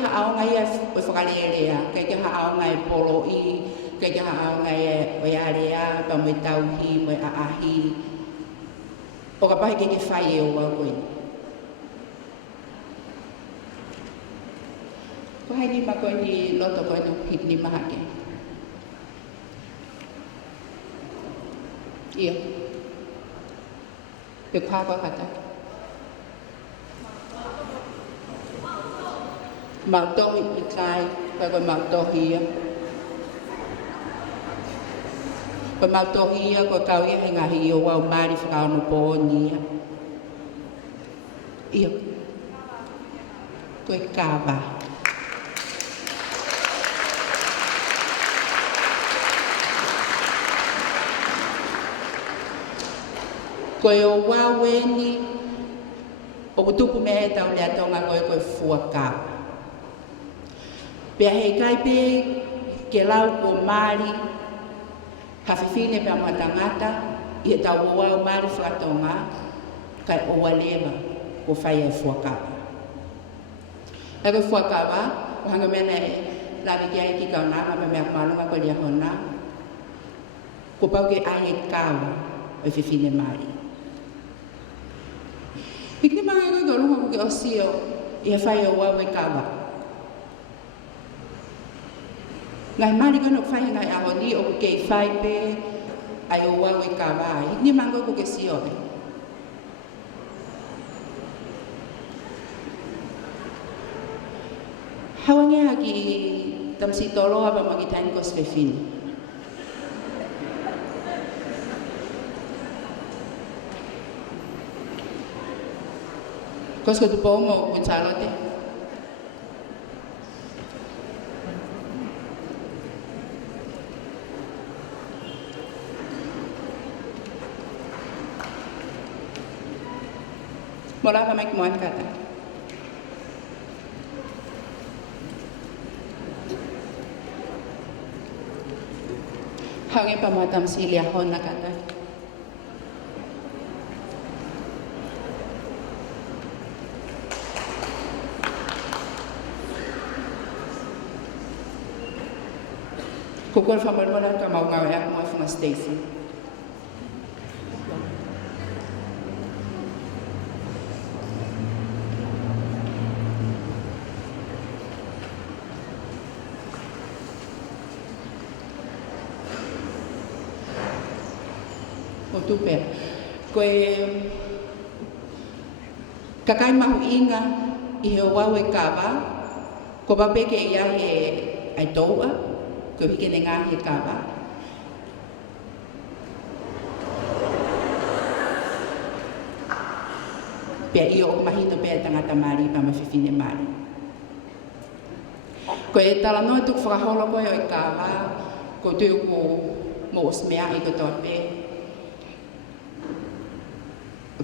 haao ngai e whakalerea, kei ke haao ngai polo i, kei ke haao ngai e oiarea, pa moe tauhi, moe aahi. O ka pahi kei ke whai e o wau koe. Ko hai ni mako ni loto koe no hip ni mahake. Ia. Pe pāko kata. Mautohi i kai, kai koe mautohi ia. Koe mautohi ia, koe kau ia he Ngaahi Ouau Mari whakaono pōni ia. Ia. Koe kawa. Koe o waweni, o kutupu me e tau lea tonga koe fuakawa. Pea hei kai pe ke lau ko mari, hawhiwhine pea mga tangata, i he tau Ouau Mari FakaTonga, kai oua lewa ko whai e fuakawa. Hei koe fuakawa, o hanga mena e lawi ki ai ki kaunanga me mea kumalunga ko lia hona, ko pau ke ai e kawa o whiwhine mari. Pikni mga koe kolunga ko ke osio, i he whai e Ouau e kawa. Ngai mari kono whai ngai ahoni o kei whai pe ai o wau e kawai. Hikni mango ko ke sioe. Hawange haki tamsi tolo apa magitain ko svefin. Kosko tu pomo ko Salote. Mola ka mai kumuan kata. Hange pamatam silia hona kata. Kukul famalmolan ka mau ngawe ang mga fuma Stacy. Tupe, koe Kakai mahu inga I he Ouau e kawa, ko papeke ia he ai toua, ko hike ne Ngaahi e kawa. Pea I o mahito pea tangata mari pa mawhiwhine mari. Ko e tala noa tuku whakaholo koe o e kawa, ko tui ko mo osmea I ko toa pe.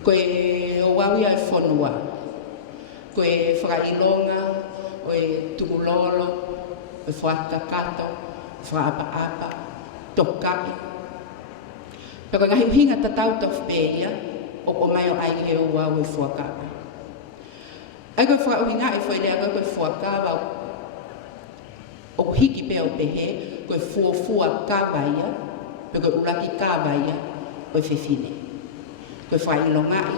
Ko e Ouau ia e whanua. Ko e whakailonga, o e tukulolo, o e whakakato, whakaapa-apa, tokai. Peko ngahi uhinga tatau tof peia, o mai o ai he Ouau e whakapa. Ai koe whakauhinga e whaidea koe whakapa, o hiki pe o pehe, koe fuafua kawaia, peko uraki kawaia, o e whiwhine. Koe whailongai,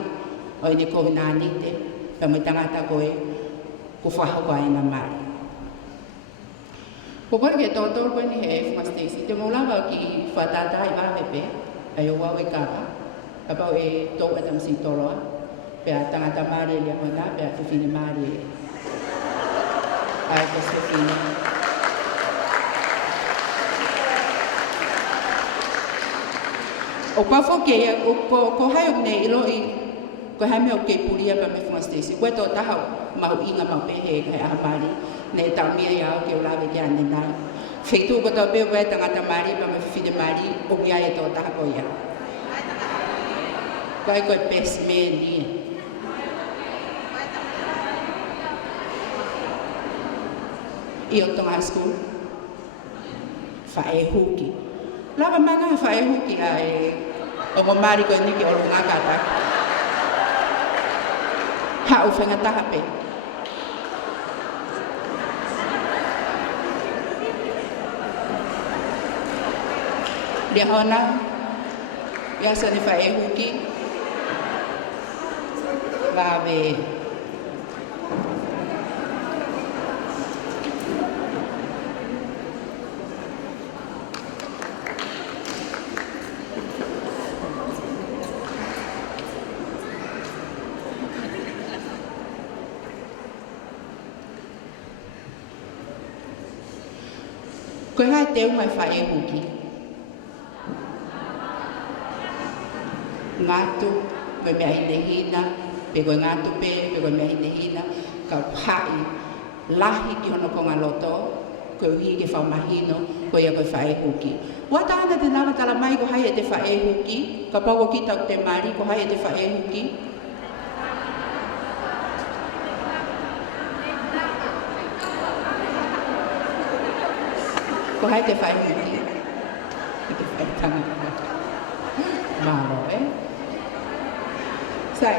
o e ne kovinanite, pa mai tangata koe, ko whahoko ai na mari. Ko koe ke tōtoro koe ni he whastesi, te maulawa ki whatatai mapepe, ai Ouau e kawa, apau e tō atam si toroa, pea tangata mari lia hona, pea whiwhine mari ai ko whiwhine. O pafo ke ko hai o nei ilo I ko hai me o ke puria pa me whastesi. Koe tō taha mau inga mau pehe kai aha mari, ne tau mia iau ke o lawe ke ane nai. Feitu'u ko tō peo koe tangata mari pa me whiwhine mari, o ia e tō taha ko ia. Koe koe best man ia. I o Tonga School, whae huki. Lava manga whae huki a e o mo mari koe niki o lunga kata. Ha o whenga taha pe. Lia hona, iasa ni whae huki, lawe. Koe hai te umai whae huki. Ngātu, koe mea hine hina, pe koe ngātu pe koe mea hine hina, ka hai lahi ki hono konga loto, koe uhi ke whaumahino, koe ia koe whae huki. Wata ana te nama tala mai ko hai e te whae huki, ka pau ki tau te mari ko hai e te whae huki. Ko hai te whae huki. Te whae tangata. Maro, Sai,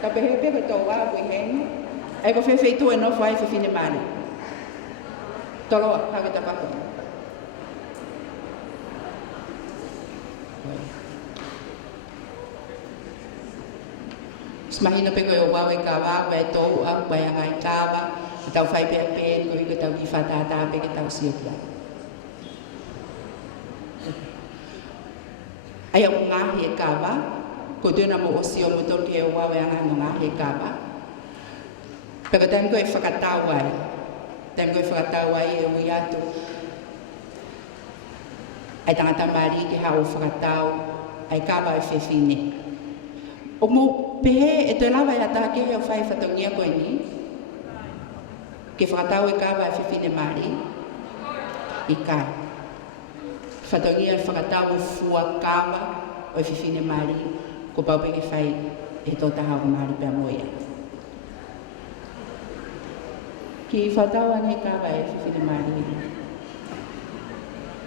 ka pehepe ko tō wā pui heni, ai ko Feitu'u e no whai whiwhine mari. Toloa, hake ta pako. Smahino pe ko e Ouau e kawa, koe e tōu au, koe anga e kawa, ke tau whai pēr pēr, koe ke tau ki whatata, pe ke tau siopia. Ai au Ngaahi e kawa, ko tūna mo osio mo tōru ke Ouau e anga no Ngaahi e kawa. Peko tēm koe whakatau ai. Tēm koe whakatau ai e ui atu. Ai tangata mari ke hao whakatau, ai kawa e whiwhine. O mo pehe e te lawa e ataha ke heo whai whatongia koe ni. Ke whakatau e kawa e whiwhine mari. I kai. Whatongia e whakatau e fua kawa o e whiwhine mari. Ko paupe ke whai e tō taha o mari pia moia. Ki whatau ane kawa e whiwhine mari.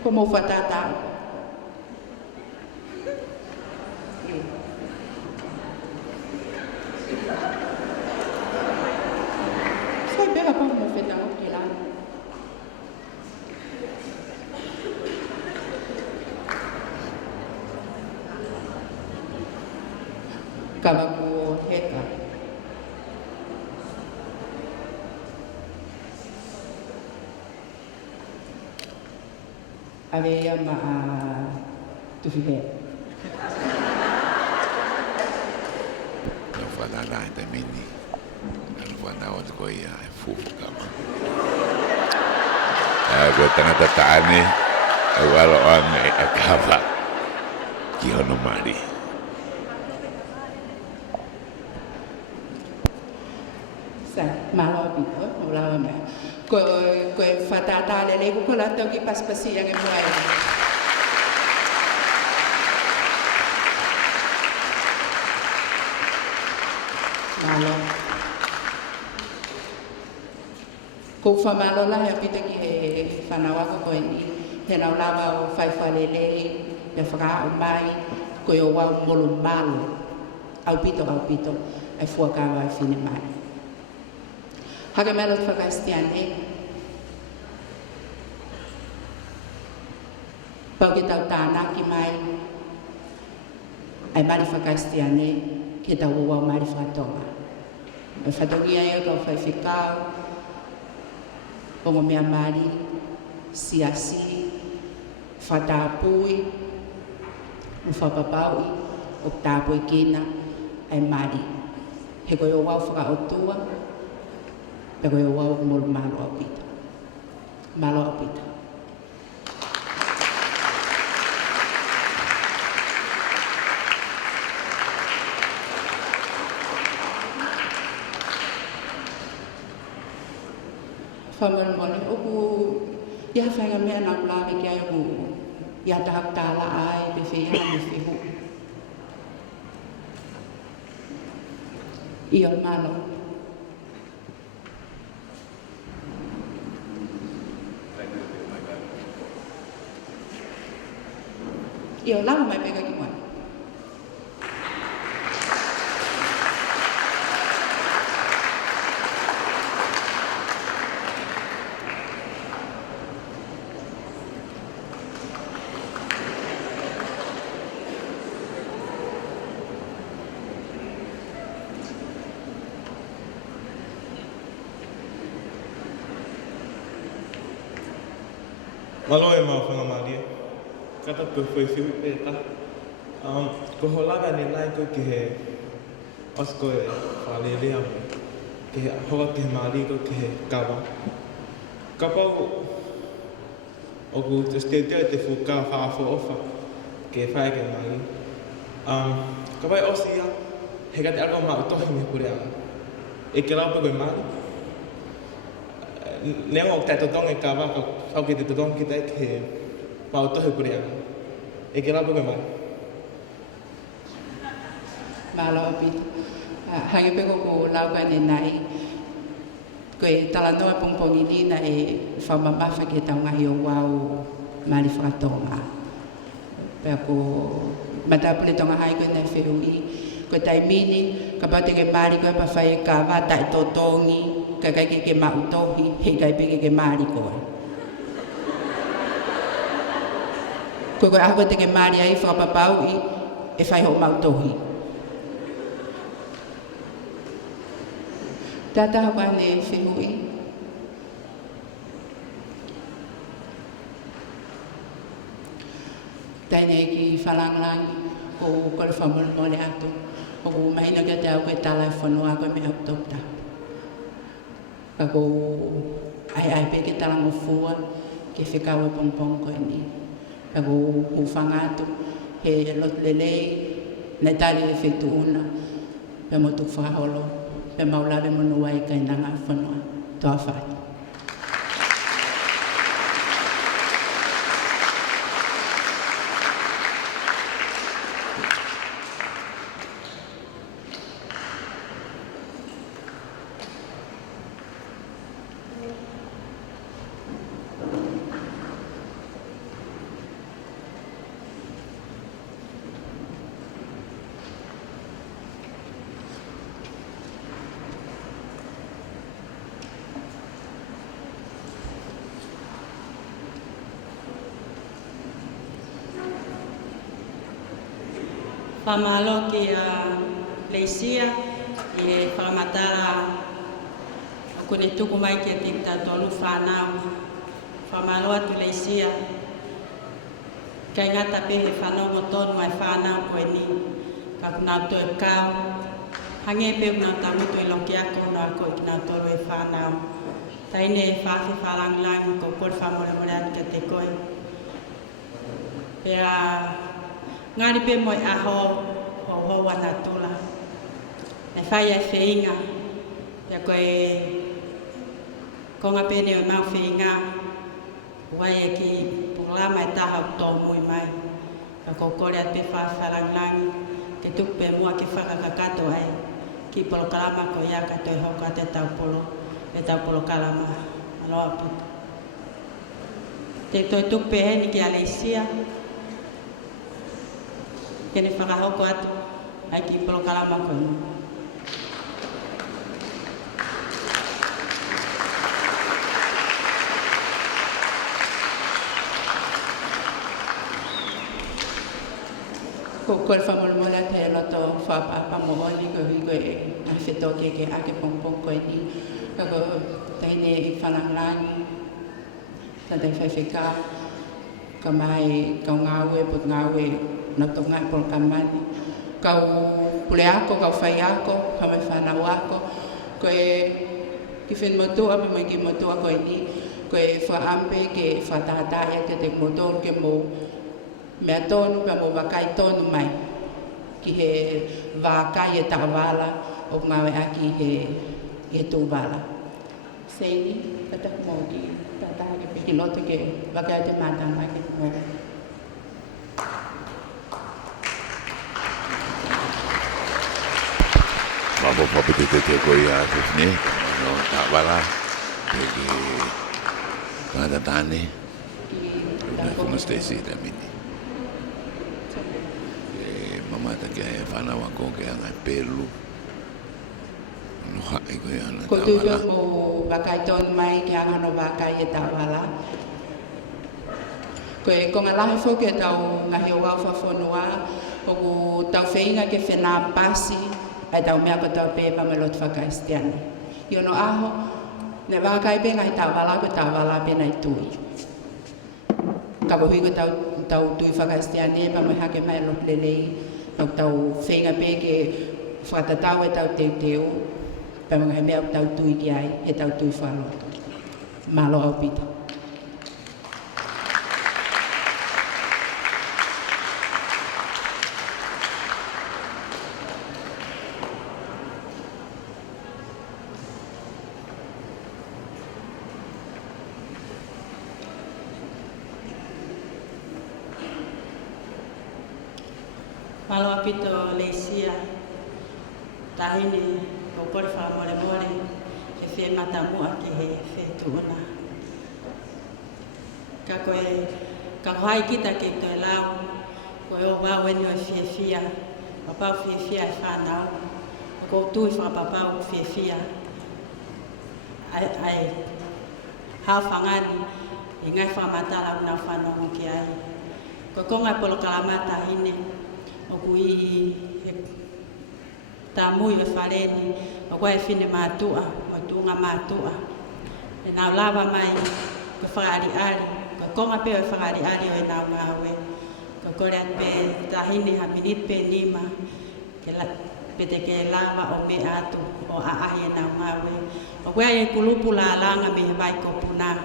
Ko mo whatatau. Sai pega pa mo whetau ki lana. Kawa ko heta. Avea ma tufihe. No whana ai te mini. Alu whanau atu ko ia e fufukama. Ko tangata taane, au alo ame e kawa ki Hono Mari. Sa, malo bito, wala na. Ko fatata lele ko la to ki paspasi yang mulai. Malo. Ko fa malo la ya pita ki fanawa ko ni. He na lava o fai lele ya fra mai ko yo wa molo malo. Au pito ai fuaka vai fine mai. Haga melot fakastiane. Pau ki tau tāna ki mai. Ai mari fakastiane ki tau uau mari FakaTonga. E whatongia e kau whai whikau. Pongo mea mari. Siasi. Whatapui. Whapapaui. O tāpui kina. Ai mari. He koe o wau whakaotua. Pero eu vou mol malo a pita. Malo a pita. Famol mole oku ia fainga mea na mlawe ki ai oku ia tahak tala ai pe feia me fehu. Ia malo. Yo lama mai pega ki mai. Malo e mau whangamaria. Kata tu foi Filipe ta. Ko holaga ni nai ko ki he osko e fala'ali'ali ki he hoa ki he mari ko ki he kawa. Kapau oku te stete te fuka fa'afo ofa ke whae ke mari. Kapai osia he kate alko ma utohi me kurea. E ke raupa koe mari. Nea o te totonga e kawa au ki te totonga ki te he mau tohu kurea. E ke raupa koe mari. Malo apit. Hangi peko ko lauka ne nai. Koe talanoa pongpongini na e whamamafa ke tau Ngaahi Ouau mali FakaTonga. Pea ko matapule tonga hai koe nei Feitu'u. Koe tai mini, ka pate ke mari koe pa whai ka wata e totongi, ka kai ke mautohi, he kai peke ke mari koe. Koe koe ako te ke mari ai whakapapau i e whai ho mautohi. Tata hapa ne Feitu'u. Tai nei ki Fakalangilangi ko kole whamolmole atu. O ko mahina kia te au koe Talafonua koe me au topta. Ka ko ai peke talango ke whikau e pongpong koe ni. Ka ko whangatu he lot lelei nei tari e Feitu'una pe motu Holo. Pe maulare Moimoi kai Angafakafonua. Toa whai. Pamalo ki Leisia e Palamatara Kuini tuku mai ki Tuita tolu whanau. Pamalo atu Leisia kai ngata pe he whanau mo tonu ai whanau koe ni. Ka kuna tu e kau hange pe na tamu tu loki ako na ko na tolu e whanau. Taine whaafi whalangilangi ko kor whamore more ati te koe. Pea ngāri pe moi aho ho wana tula. Ne whai e whiinga. Pea koe konga pene o mau whiinga. Wai e ki pulama e taha tō mui mai. Ka ko kore at pe whaafi whalangilangi. Ke tuk pe mua ki whakakakato ai. Ki polo kalama ko ia ka toi hoka te tau polo. E tau polo kalama. Aloha puta. Te toi tuk pe heni ki aleisia. Kene whakahoko atu. Ai ki polo kalama ko ia. Ko kol whamolmola te loto whapapa mohoni ko hiko e a whetoke ke ake pongpong koe ni. Kako taine i Fakalangilangi, tata i whaiwhika, ka mai kau ngāwe put ngāwe na tonga i pol kamani. Kau pule ako, kau whai ako, ka mai whanau ako, ko e ki when motua, me mai ki motua koe ni, ko e whaampe ke whatahataya ke te motor ke mo mea tonu pa mo wakai tonu mai ki he wakai e tāwala o ngawe aki he tūwala. Seini, tatak mo ki tatake pe ki loto ke wakai te mātanga ke mo. Mamo papete te koe a tufne, no tāwala, te ki kātatane, na kuma stesi ta mini. Mata ke whanau ako ke angai pelu. No hae koe ana tāwala. Ko tūtua mo wakai tonu mai ke anga no wakai e tāwala. Ko e konga lahi whoke e tau Ngaahi Ouau Fakafonua, hoku tau whainga ke whenā pasi, ai tau mea ko tau pepa me lotu whakaistiani. Iono aho, ne wakai pe ngai tāwala ko tāwala pe nai tui. Ka wahui ko tau tui whakaistiani e pa mai hake mai lotu lelei. Tau whenga pe ke whakatatau e tau teuteu, pa mga mea tau tui ki ai, e tau tui whaloto. Malo au pita. Malo apito leisia, tahini ko kore whamore more, e whi matamua ki he Feitu'u. Ka koe, ka kohai kita ki toi lau, koe o wau enu e whia, papau whia e whanau, ko tui whapapau whia, ai hao whangani, i ngai whamatala una whanau ki ai. Ko kongai polo kalamata hine, o kui tamui e whareni, o koe whine mātua, o tunga mātua. E nau lava mai, ko Fala'ali'ali, ko konga peo e Fala'ali'ali o e nau ngāwe. Ko kore at pe tahini ha minit pe nima, pete ke lava o me atu, o aahi e nau ngāwe. O koe e kulupu la langa me he vai ko puna,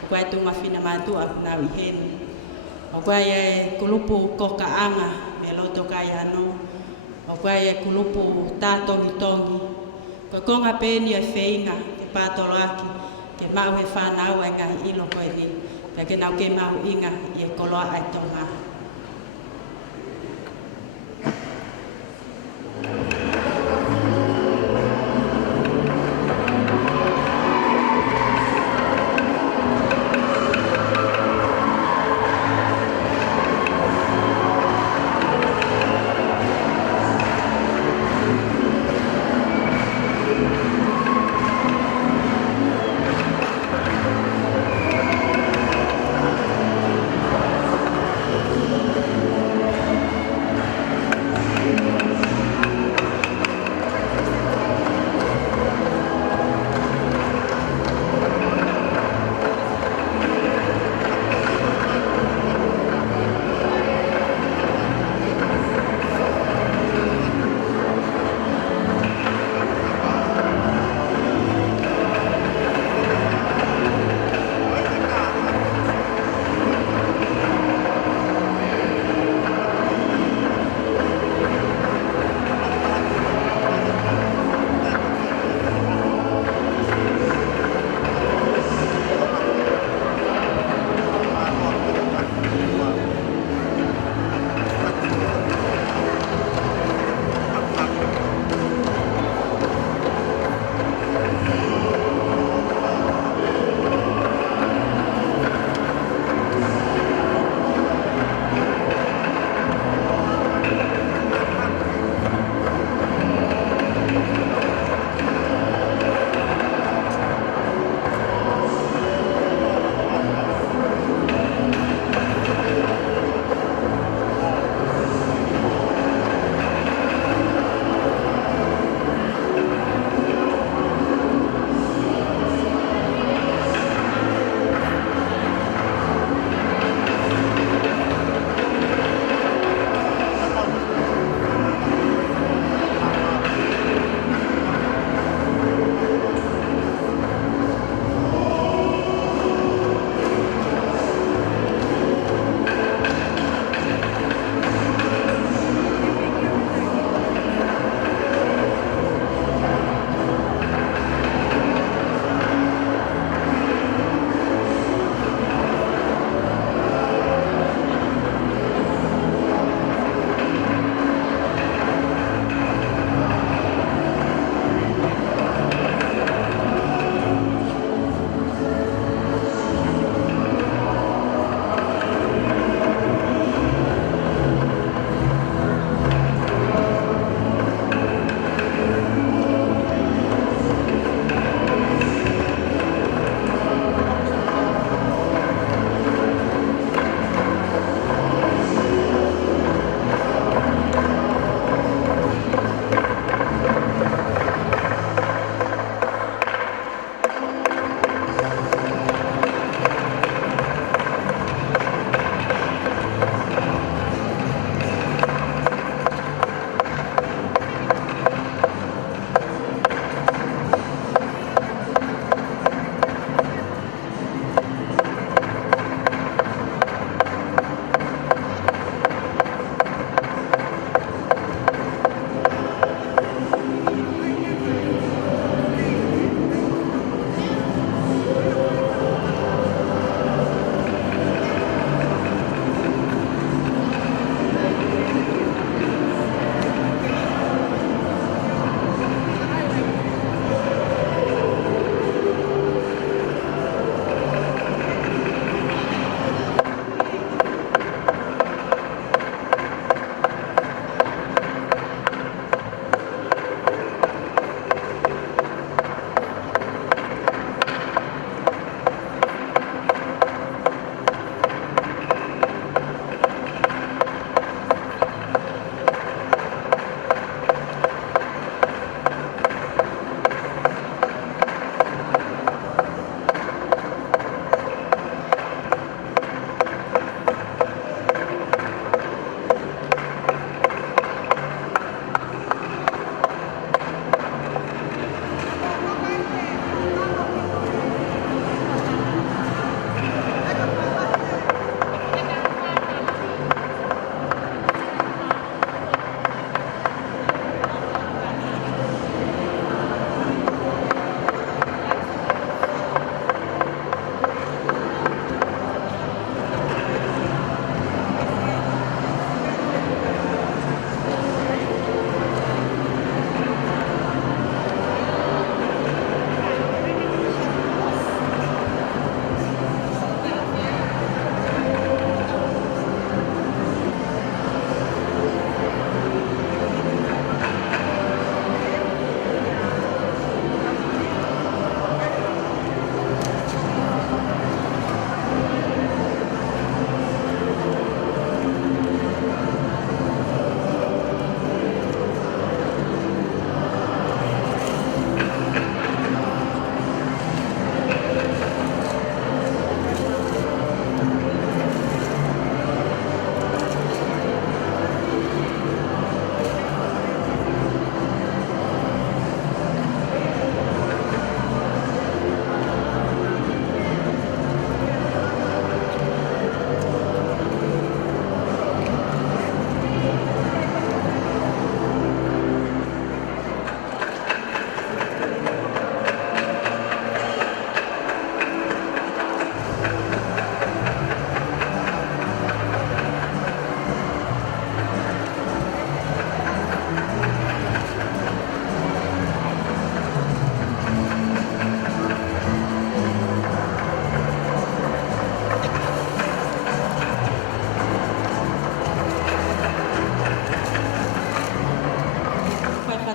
o koe tunga whine mātua puna i heni. O koe e kulupu koka anga, me loto kai anu. O koe e kulupu tā tongi tongi. Koe konga pēni e whiinga, ke pātolo aki, ke mau he whanau e ngahi ilo koe ni. Pea ke nau ke mau inga i e koloa ai Tonga.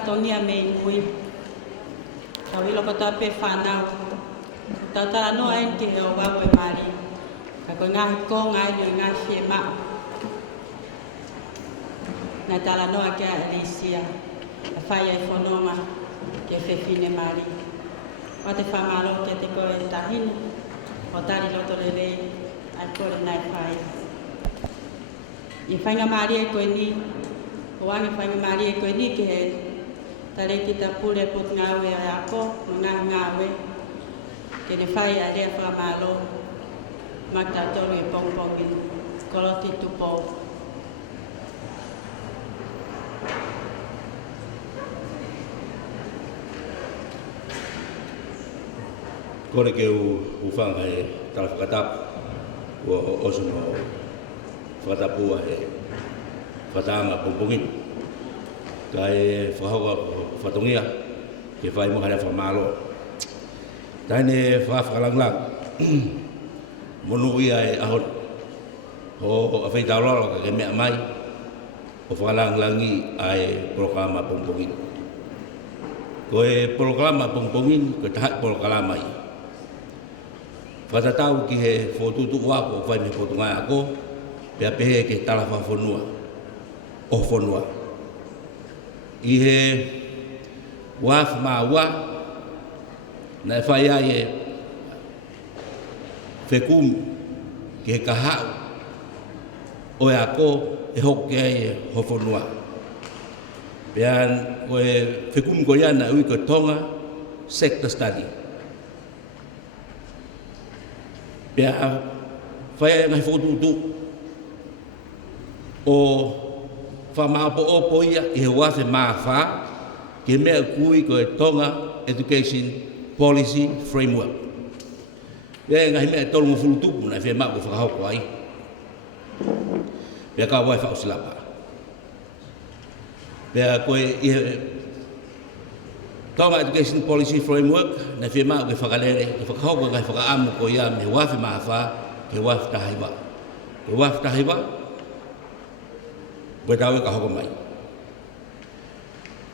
tongia me ngui. Ka wilo ko ta pe whanau. Ta Talanoa en ke o wawe mari. Ka ko ngāhi ko ngai ni ngāhi e mao. Nā Talanoa ke a Alicia. A whai e whanonga ke whewhine mari. O te whamalo ke te koe tahina. O tari loto lelei. Ai kore nai whai. I whainga mari e koe ni. O angi whainga mari e koe ni ke he. Tare ki ta pule pot ngawe ai ako. Ngāhi ngawe. Ke ne whai a rea whamalo. Mata tolu e pongpongi. Koloti tupo. Kore ke u whanga e tala whakatap ua osono whakatapua e whataanga pongpongin. Ka e whahoka whatongia ke whai mo harea whamalo. Taine Fakalangilangi monu ia e ahon ho a Feitu'u ka ke mea mai o Fakalangilangi ai programa pongpongin. Ko e programa pongpongin ko tahak programa i. Whatatau ki he whotutu wako whai me potungai ako pia pehe ke Talatukufakaholo o Fonua. I he waf maua na whai ai e whekum ki he kahau o e ako e hoke ai e ho Fonua. Pia ko e whekum ko iana Uike Tonga sector study. Pea whai ngai whotutu o whamaapo opo ia i he wafe maawha ke mea kui ko e Tonga Education Policy Framework. Pea ngai mea tolu ngofulutupu na whai maa ko whakahoko ai. Pea ka wai whausilapa. Pea koe i he Tonga Education Policy Framework na whi maa ke whakalere, ke whakahoko ngai whakaamu ko ia me wafi maawha ke wafi tahaiwa. Ke wafi tahaiwa, koe tau e ka hoko mai.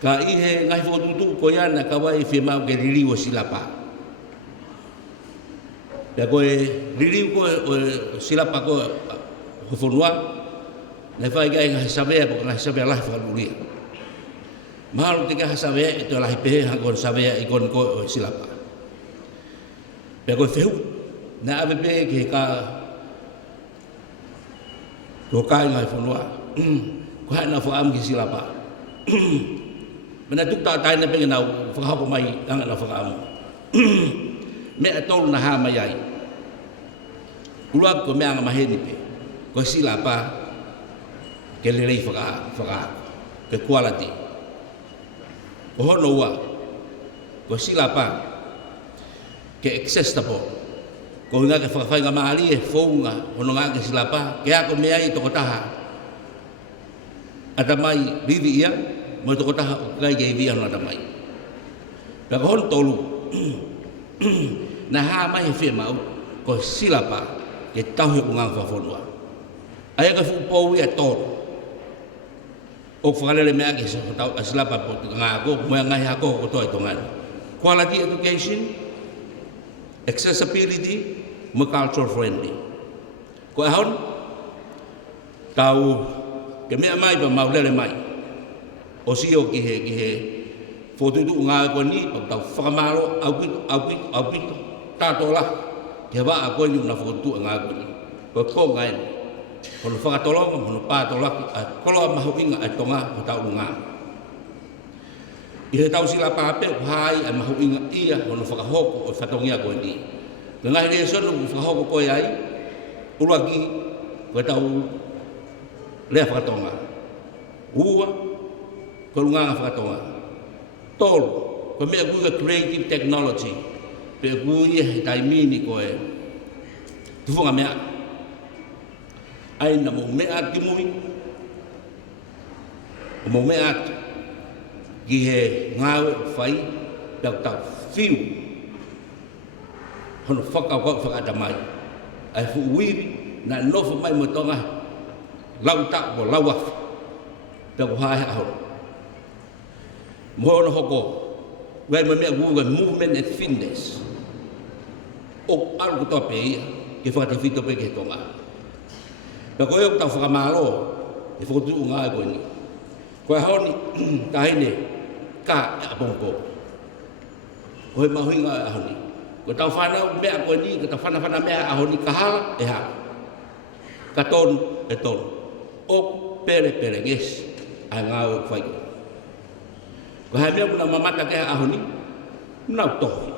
Ka i he ngai whotutu ko ia na ka wai whi maa ke ririu o silapa. Pea koe ririu ko o silapa ko ho Fonua, na whai gai ngai savea po ngai savea lahi whakaluria. Mahalo te kaha savea e te lahi pehe hangkon savea i kon ko o silapa. Pea koe whehu, na awe pehe ke ka ko kai ngai Fonua. Ko hai na whaamu ki silapa. Mena tuk tā taina pengi nau whakahoko mai anga na whakaamu. Mea tolu na haa mai ai. Uluak ko mea anga maheni pe. Ko silapa ke lerei whakaako. Ke quality. Ko hono ua, ko silapa, ke accessible, ko hinga ke whakawhainga maali e whaunga, hono ngā ke silapa, ke ako mea i toko taha. Ata mai rivi ia, mo toko taha o kai ke iwi ano ata mai. Pea ko hono tolu, na haa mai he whia mau, ko silapa, ke tauhe o Angafakafonua. Ai ka whupou ia tolu. O whakalele mea ke silapa po ngā ako, moa ngai ako ko toi tongan. Quality education, accessibility, mo cultural friendly. Ko ahon, tau ke mea mai pa maulele mai. O sio ki he whotutu ngā ako ni, o tau whakamaro, au pito, tātola, ke wā ako ni una whotutu ngā ako ni. Ko ko ngai ni. Hono whakatolonga, hono pātolaki, a koloa mahu inga a Tonga ho tau ngā. I he tau silapa ape, hai a mahu inga ia, hono whakahoko o whatongia koe ni. Ka ngai rea sono ku whakahoko koe ai, uruaki koe tau rea FakaTonga. Ua, koe nganga FakaTonga. Tolu, koe mea kuiga creative technology, pe kuia he taimini koe tufunga mea. Ai na mo mea ki mui, mo mea ki he ngāwe whai, tau tau whiu, hono whakawau whakatamai. Ai fuuiri, na nofo mai mo Tonga, lau tak o lau afu, tau hae ahoro. Mohono hoko. Wai me Google movement and fitness. O algo to pe ke whakatawhito pe ke Tonga. Pea koe o tau whakamalo e whakatu'u ngā koe ni. Koe haoni tahine ka e apongko. Koe mahui ngā e ahoni. Koe tau whanau mea koe ni, koe tau whana mea ahoni ka hala e hala. Ka tonu e tonu. O pere nges a ngā o whai. Koe hai mea kuna mamata ke ahoni, nau tohi.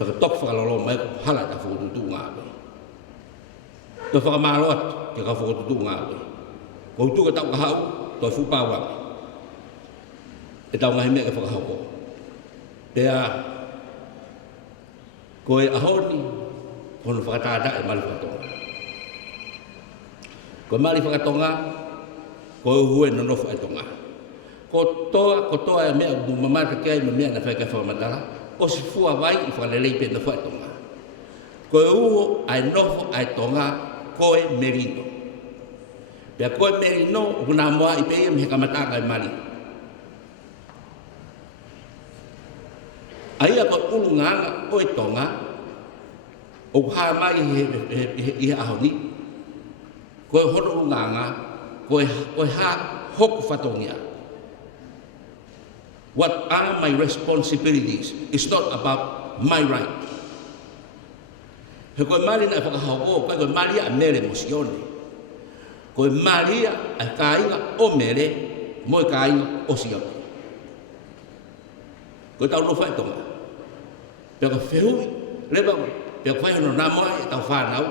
Paka tok whakalolo mai hala ta whakatutu ngā koe. Tō whakamalo atu ke ka whakatutu ngā koe. Ko utu ka tau ka hau, tō whupawang. E tau ngahi mea ke whakahauko. Pea, koe ahoni, kono whakatāta e mali whakatonga. Koe mali whakatonga, koe uhue no nofu e tonga. Ko toa e mea mamata kia i mea na whaika whakamatara, o si fua vai i whakalelei pe na whakatonga. Koe uho ai nofo ai tonga, koe merino. Pea koe merino, kuna moa i peia me kamatanga e mali. Aia koe ulu nganga o e tonga, o haa mai i ahoni, koe hono nganga, koe haa hoku whatongia. What are my responsibilities? It's not about my right. He koe mali na whakahauko, koe mali a mere mosione. Koe mali a kāinga o mere, mo e kāinga o sione. Koe tau no whai tonga. Pea ka whehui, lewa, pea whai hono nā moa e tau whanau.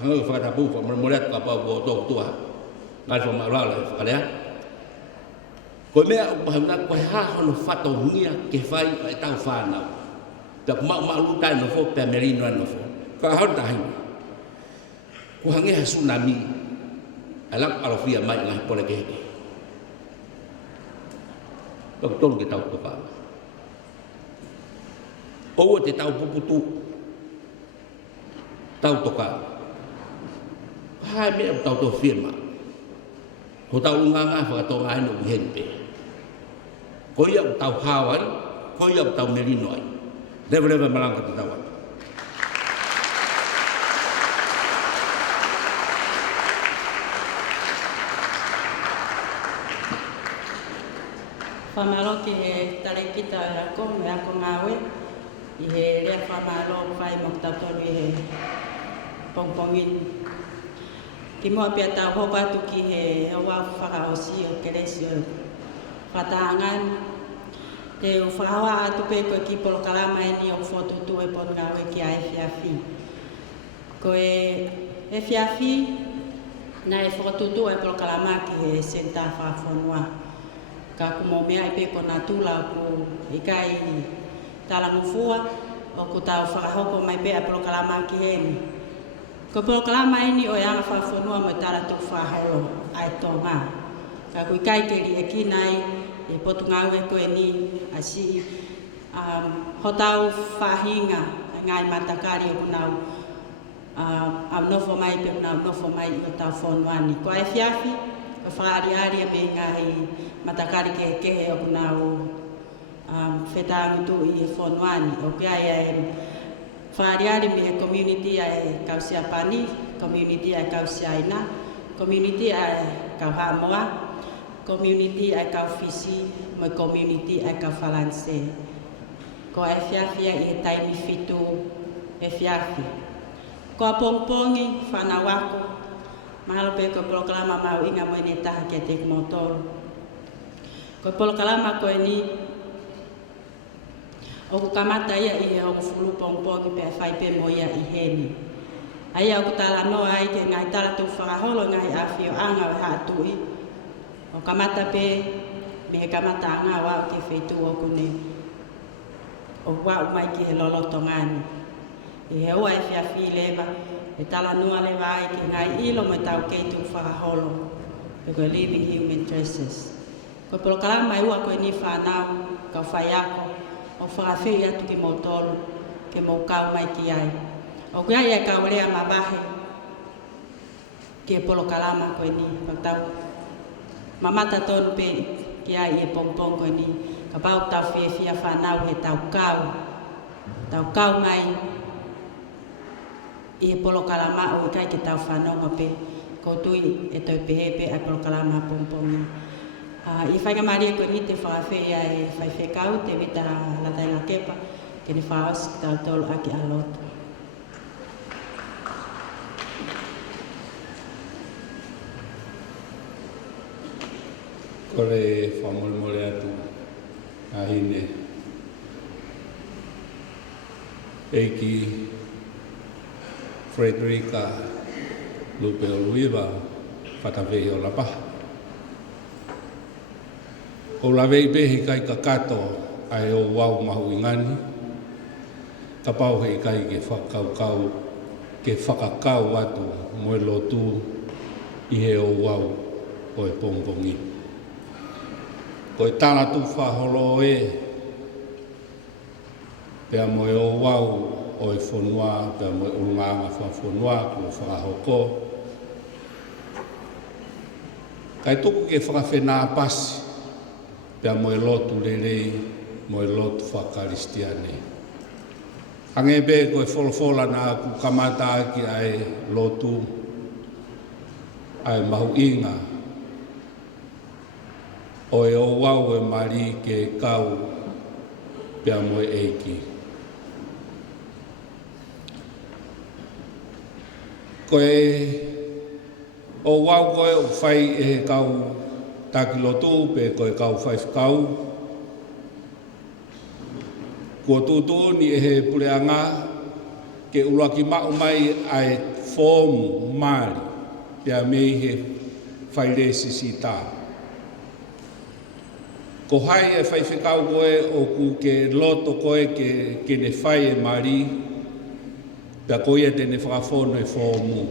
Hanga ka whakatapu, whamore ka pau o tōku tua. Ngāi whamarala e whakalea. Koe mea o pahuna, koe hā hono whatohungia ke whai e tau whanau. Pea mau tai no fo, pea merino no fo. Ka hau tahinga. Ko hangeha tsunami. Alak alofia mai ngahi pole ke heke. Pea tonu ke tau toka. Oua te tau puputu. Tau toka. Hai mea tau to firma. Ko tau unganga whakatonga ai no uhenpe. Ko ia tau hawai, ko ia tau merino ai. Rewa malanga te tau ai. Whamalo ki he tarekita e ako, me ako ngāwe, i he rea whamalo whai moktatonu i he pongpongin. Ki mua pia tau hoko atu ki he Ouau whakaosi o keresi o whatahangan. Te whahawa atu pe koe ki polo kalama e ni o whotutu e pon ngāwe ki a Efiafi. Koe Efiafi na e whotutu e polo kalama ki he Senita Fakafonua. Ka kumo mea i pe kona tula ku i kai Talatukufakaholo o ku tau whakahoko mai pe a polo kalama ki heni. Ko polo kalama eni o Angafakafonua mo Talatukufakaholo ai Tonga. Ka kui kai keri e kinai e potu ngāwe koe ni asi hotau whahinga ngai matakari o kunau au nofo mai pe kunau nofo mai i o tau whonuani. Ko ai Fiafi, ko Fala'ali'ali me Ngaahi matakari ke o kunau Feitu'u i e whonuani. O kia e Fala'ali'ali me community e kausia pani, community e kausia ina, community e kau hamoa, community e kau fisi, mo community e kau falanse. Ko e Fiafi i e taimi Feitu'u e Fiafi. Ko a pongpongi whanawako, mahalo pe ko polokalama mau inga mo ni taha ke te motor. Ko polokalama ko ni o ku kamata ia i o fulu pongpongi pe fai pe mo ia i heni. Ai o ku tala no ai ke ngai Talatukufakaholo ngai afio anga wa hatui. O kamata pe me kamata anga wa ke Feitu'u o kune. O wa mai ki he lolo tongani. E he oa e Fiafi lewa. E tala nua le vai ki ngai ilo me tau keitu Fakaholo. E koe living human traces. Koe polo kalama ua koe ni whanau, kau whai ako, o Fakaafe atu ki motolu, ke mo kau mai ki ai. O koe ai e kau rea mabahe, ki e polo kalama koe ni, patau. Mamata tonu pe ki ai e pongpongo ni ka pau tau fia whanau he tau kau mai i e polo kalama o kai ki tau whanonga pe ko tui e toi pehepe ai polo kalama pongpongi. I whainga maria ko ni te whaafe ia e whaifekau te vita la tainga kepa ke ni whaos ki tau tolu aki a lotu. Kore whamolmole atu ahine eiki Frederica lupe o luiva whakawei o lapa. O lawei pehi kai ka kato ai o wau mahu ingani. Ka pau hei kai ke whakakau atu moe lotu i he o wau o e pongpongi. Ko e Talatukufakaholo pea moe o wau o e fonua, pea moe o Angafakafonua ko whakahoko. Kai tuku ke whakawhenā pasi, pea moe lotu lelei, moe lotu whakaristiane. Angebe ko e wholofola nā ku kamata ki ai lotu, ai mahu inga, o e o wau e mari ke kau pea moe eiki. Ko e o wau koe o whai e kau taki lotu pe ko e kau whai kau. Kua tūtū ni e he pureanga ke ulaki mau mai ai fōmu mari pea mei he whai resi si tā. Ko hai e whaiwhikau koe o ku ke loto koe ke ne whai e mari, pia koe e te ne whakafono e whōmu.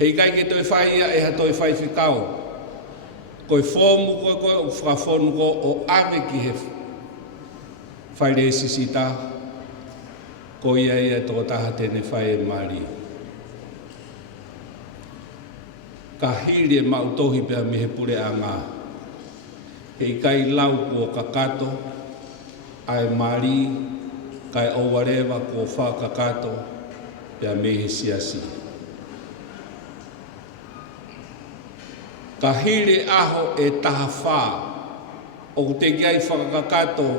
Hei kai ke toi whai ia e ha toi whaiwhikau. Koe whōmu koe o whakafono koe o ame ki he whai re sisita, koe ia ia tō taha te ne whai e mari. Ka hiri e mautohi pia me he pure a ngā. Hei kai lau ko kakato, ai mari, kai owarewa ko wha kakato, pia mehe siasi. Ka hiri aho e taha wha, o te kiai whakakato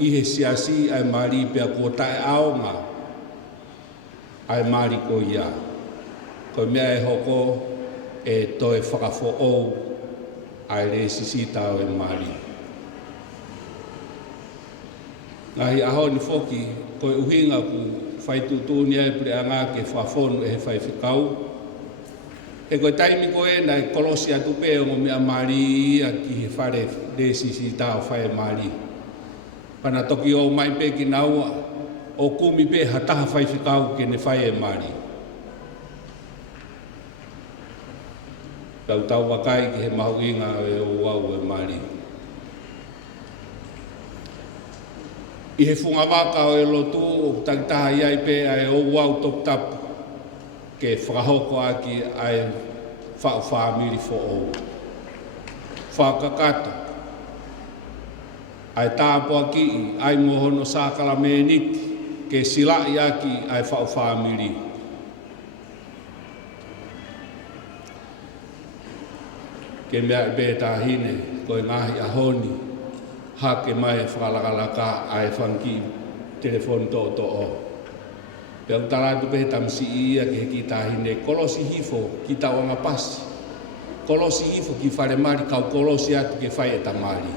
i he siasi ai mari pia ko tae aonga, ai mari ko ia. Ko mea e hoko e toe whakafo ou, ai re sisita o e mari. Ngāhi aho ni whoki, koe uhinga ku Feitu'u ni ai preanga ke Fakafonua e he whaiwhikau. E koe taimi koe na e Hokosia tupe o mea mari a ki he whare re sisita o whai mari. Pana toki o mai pe ki naua, o kumi pe hataha whaiwhikau ke ne whai e mari. Kau tau wakai ki he mahu inga e o wau e mari. I he whunga waka o e lotu o takitaha iai pe ai o wau top tapu ke whakahoko aki ai whau whamiri fo o. Whakakato. Ai tāpua ki ai mohono sākala me niti ke silai aki ai whau whamiri. Ke mea e bētā hine, koe Ngaahi ahoni, hake mai e whakalakalaka ai whanki telefoni tō o. Pea utaratu pe tamsi ia ke he ki tā hine, kolosi hifo ki tā wanga pasi. Kolosi hifo ki whare mari, kau kolosi atu ke whai e tamari.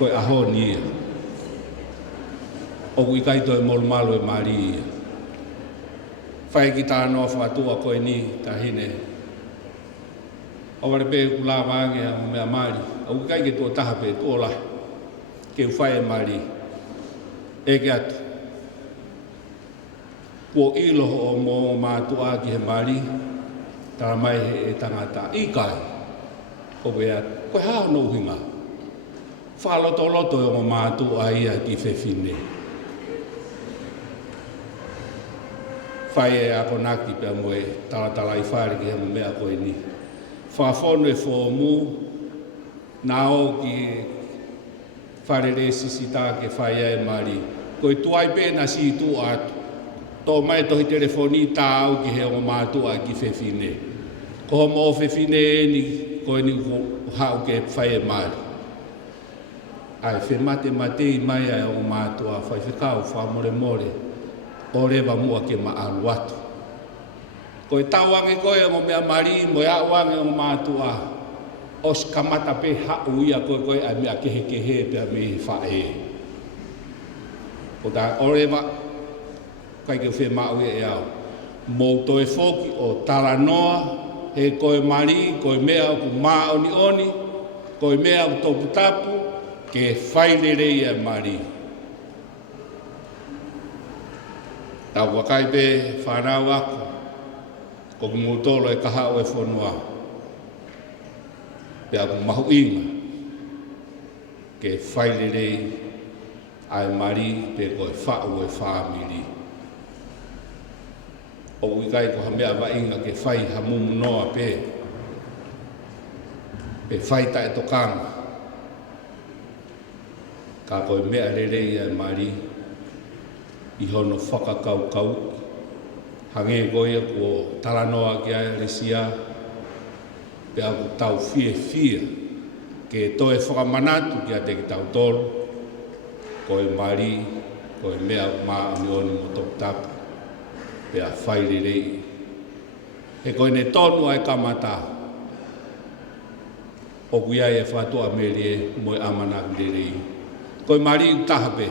Koe ahoni ia. Oku i kaito e molumalo e mari ia. Whai ki tā noa whakatua koe ni tā hine. Aware pe kula wange a mea mari, au kai ke tō taha pe tō la, ke uwhai e mari, e ke atu. Kua iloho o mō mātua ki he mari, tara mai he e tangata i kai, ko pe atu, koe hao no uhinga. Whaloto loto e o mātua ia ki whewhine. Whai e ako naki pe moe, tala i whare ki he mea koe ni. Whaafono e whōmu, nā o ki wharere sisita ke whaia e mari. Koe tuai pēna si tu atu. Tō mai tohi telefoni tā au ki he o mātua ki whewhine. Ko mo whewhine e ni koe ni hau ke whaia e mari. Ai whemate matei mai ai o mātua whai whikau whamore more. O rewa mua ke maaru atu. Koe tauange koe o mea mari mo ia wange o mātua. Os kamata pe hau ia koe ai mea kehe pe a me whae. O tā o rewa kai ke whi mau e au. Mō toi whoki o Talanoa, he koe mari, koe mea o ku mā oni, koe mea o topu tapu, ke whairere ia mari. Tau wakai pe whanau ako, ko mutolo e kahao e whanua. Pe aku mahu inga, ke whairere ai mari, pe koe whau e whamiri. O Uike ko hamea wa inga ke whai hamumu noa pe. Pe whai tae tokanga. Ka koe mea rerei ai mari. I hono whakakaukau. Hange goia ko Talanoa ki ai resia. Pe aku tau fie. Ke toe Fakamanatu ki a te ki tau tolu. Koe mari, koe mea maa unioni mo toku tapu. Pea whairerei. He koe ne tonu ai kamata. O kuiai e whatua merie moe amanak rerei. Koe mari utaha pe.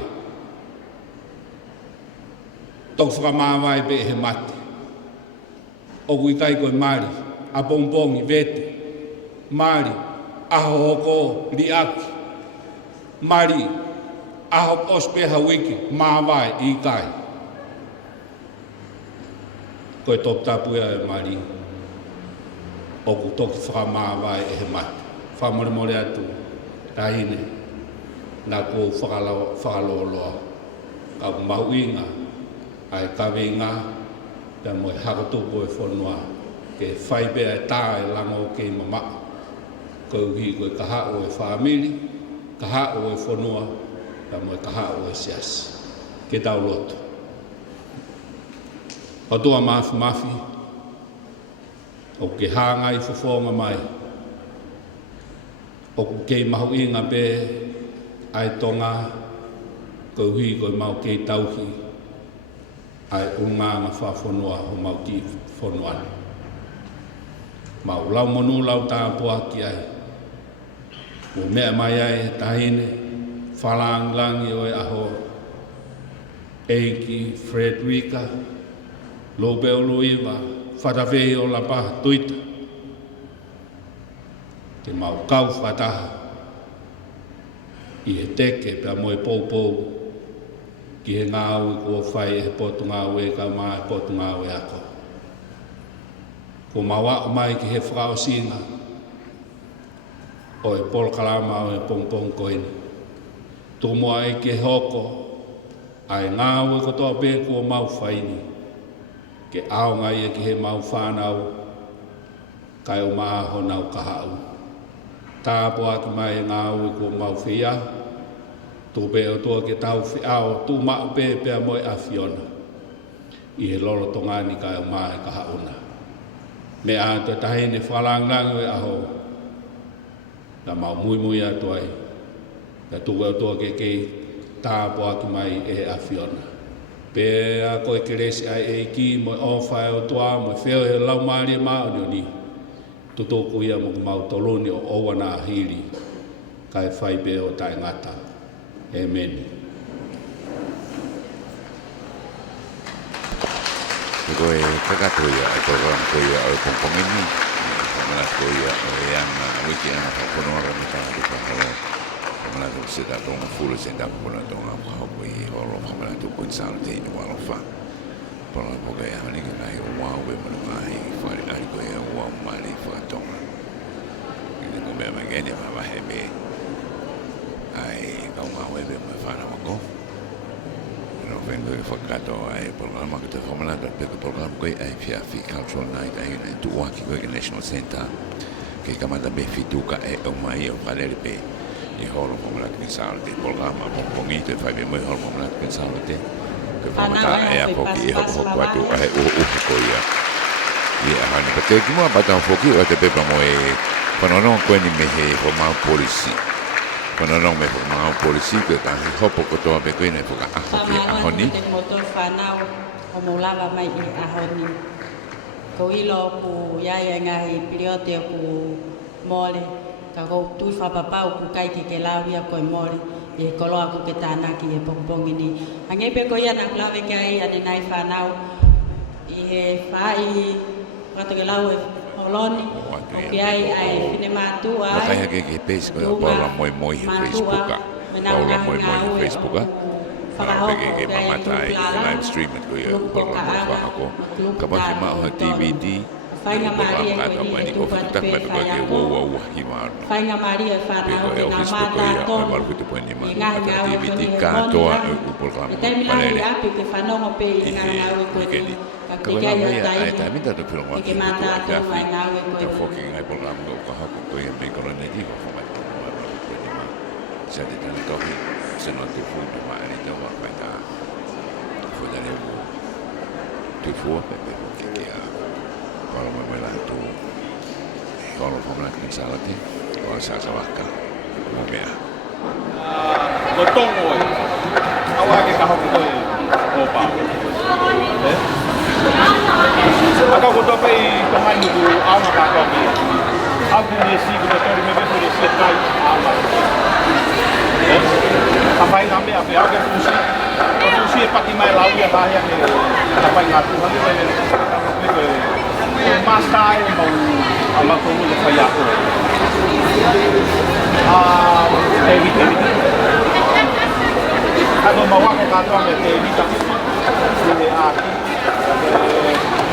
Tok whakamāwai pe he mate. O kuikai koe mari. A pongpongi vete. Mari. Aho hoko liaki. Mari. Aho ospeha wiki. Māwai i kai. Koe tōp tāpuia e mari, o ku tōki whakamāwai e he mate. Whamore atu, tahine, nā kō whakaloloa. Ka mahu inga, ai kawe inga, pia moe hakotupo e whanua, ke whaipea e tā e lango ke mama. Koe uhi koe kahao e whamiri, kahao e whanua, pia moe kahao e siasi. Ke tau loto. O tua mafi, o ke hanga i whawhonga mai, o kei mahu inga pe ai Tonga, ko hui koe mau kei tauhi, ai unganga Fakafonua ho mau ki whanuana. Mau lau monu lau tāpua ki ai, o mea mai ai tahine, Fakalangilangi o e aho, eiki Frederica, Lobeo luiva, whatawhei o la paha Tuita. Te mau kau whataha. I he teke pia moe pou. Ki he ngāui kua whai e he potu ngāui e ka maa e potu ngāui ako. Ko mawa o mai ki he whakao singa. O e polo kalama o e pongpong koini. Tō mua e ki he hoko. Ai ngāui kotoa pē kua mau whaini. Ke ao ngai e ki he mau whānau, kai o maa ho nau kahau. Tāpo aki mai e ngā ui ko mau whia, tō pe o toa ke tau whiao, tū mau pe pea moe a whiona. I he lolo tongani kai o maa e kahauna. Me a te tahine whalangilangi e aho, na mau Moimoi atu ai, na tū o toa ke kei tāpo aki mai e a whiona. Pea koe keresi ai e ki mo o whae o toa mo wheo he lau maari e maa o ni. Tutoku ia mo mau toloni o owana a hiri. Kai whai pe o tai ngata. Amen. Koe kakatoia e program koia o pongpongini. Fakamanatu koia o e ana Uike Angafakafonua rami Talatukufakaholo. Fakamanatu sita tonga fulu sita puna tonga hoko i Holo Fakamanatu koe Salote i walofa. Paula poka e hane ki Ngaahi Ouau Pea Hono Ngaahi Fala'ali'ali Ouau mali FakaTonga. Ine ko mea magene ma wahe me ai kau ngā wewe me whana wako. Ino whengu e whakato ai programa ki te whamanata peka programa koe ai Fiafi Cultural Night ai nei tuwaki koe ki National Centre. ke kamata be Feitu'u e o mai o Filipe i holo mo mala ke Salote programa mo pongito fai be mo holo mo mala ke Salote ke kamata e a foki e ho kwatu e o ko ia ia hani pe ke mo bata foki o te pepa mo e kono Kuini me he ho ma polisi kono me ho ma polisi ke ka hopo ko to be Kuini foka a hoki a honi ke motor fanau o mo lava mai i a honi ko ilo ku ia ngai piliote ku mole ka go tu fa papa ku kai ke la via ko mole e kolo aku ke tana ki e pong ini ange pe ko ia na klave ke ai ane nai fanau i he fai pato ke lau e holoni ke ai fine matu ai kai ke page ko Paula Moimoi he Facebook Paula Moimoi he Facebook Pege mamata i live stream ko ia ko kapag ma ho DVD Fainga Maria ko ni ko tak ma ko ke wo himar Fainga Maria fa na ko Facebook ia ko mal ko po ni ma DVD ka to o programa palele api ke fa no pe ina na ko ko ya ai ta mi ta to pero ke mata to fa na ko fucking ai programa ko ha ko ia me ko ne di ko ma sa de tan ko Senita fundo ma ni to wa ka fu da le tu fu pe ke ya kalau mo Latu kalau mo na ki Salote ko sa waka mo mea ko tongo awa ke ka ho ko o pa aka ko to pe ko mai ni ama ka ko ki aku ni si ko to me be ko si kai ama sampai ngambil apa ya fungsi pati mai lau ya bahaya ni sampai ngatu hal ni masai mau ama kamu le kaya ko tevi kalau mau ke kantor me tevi tapi ni aki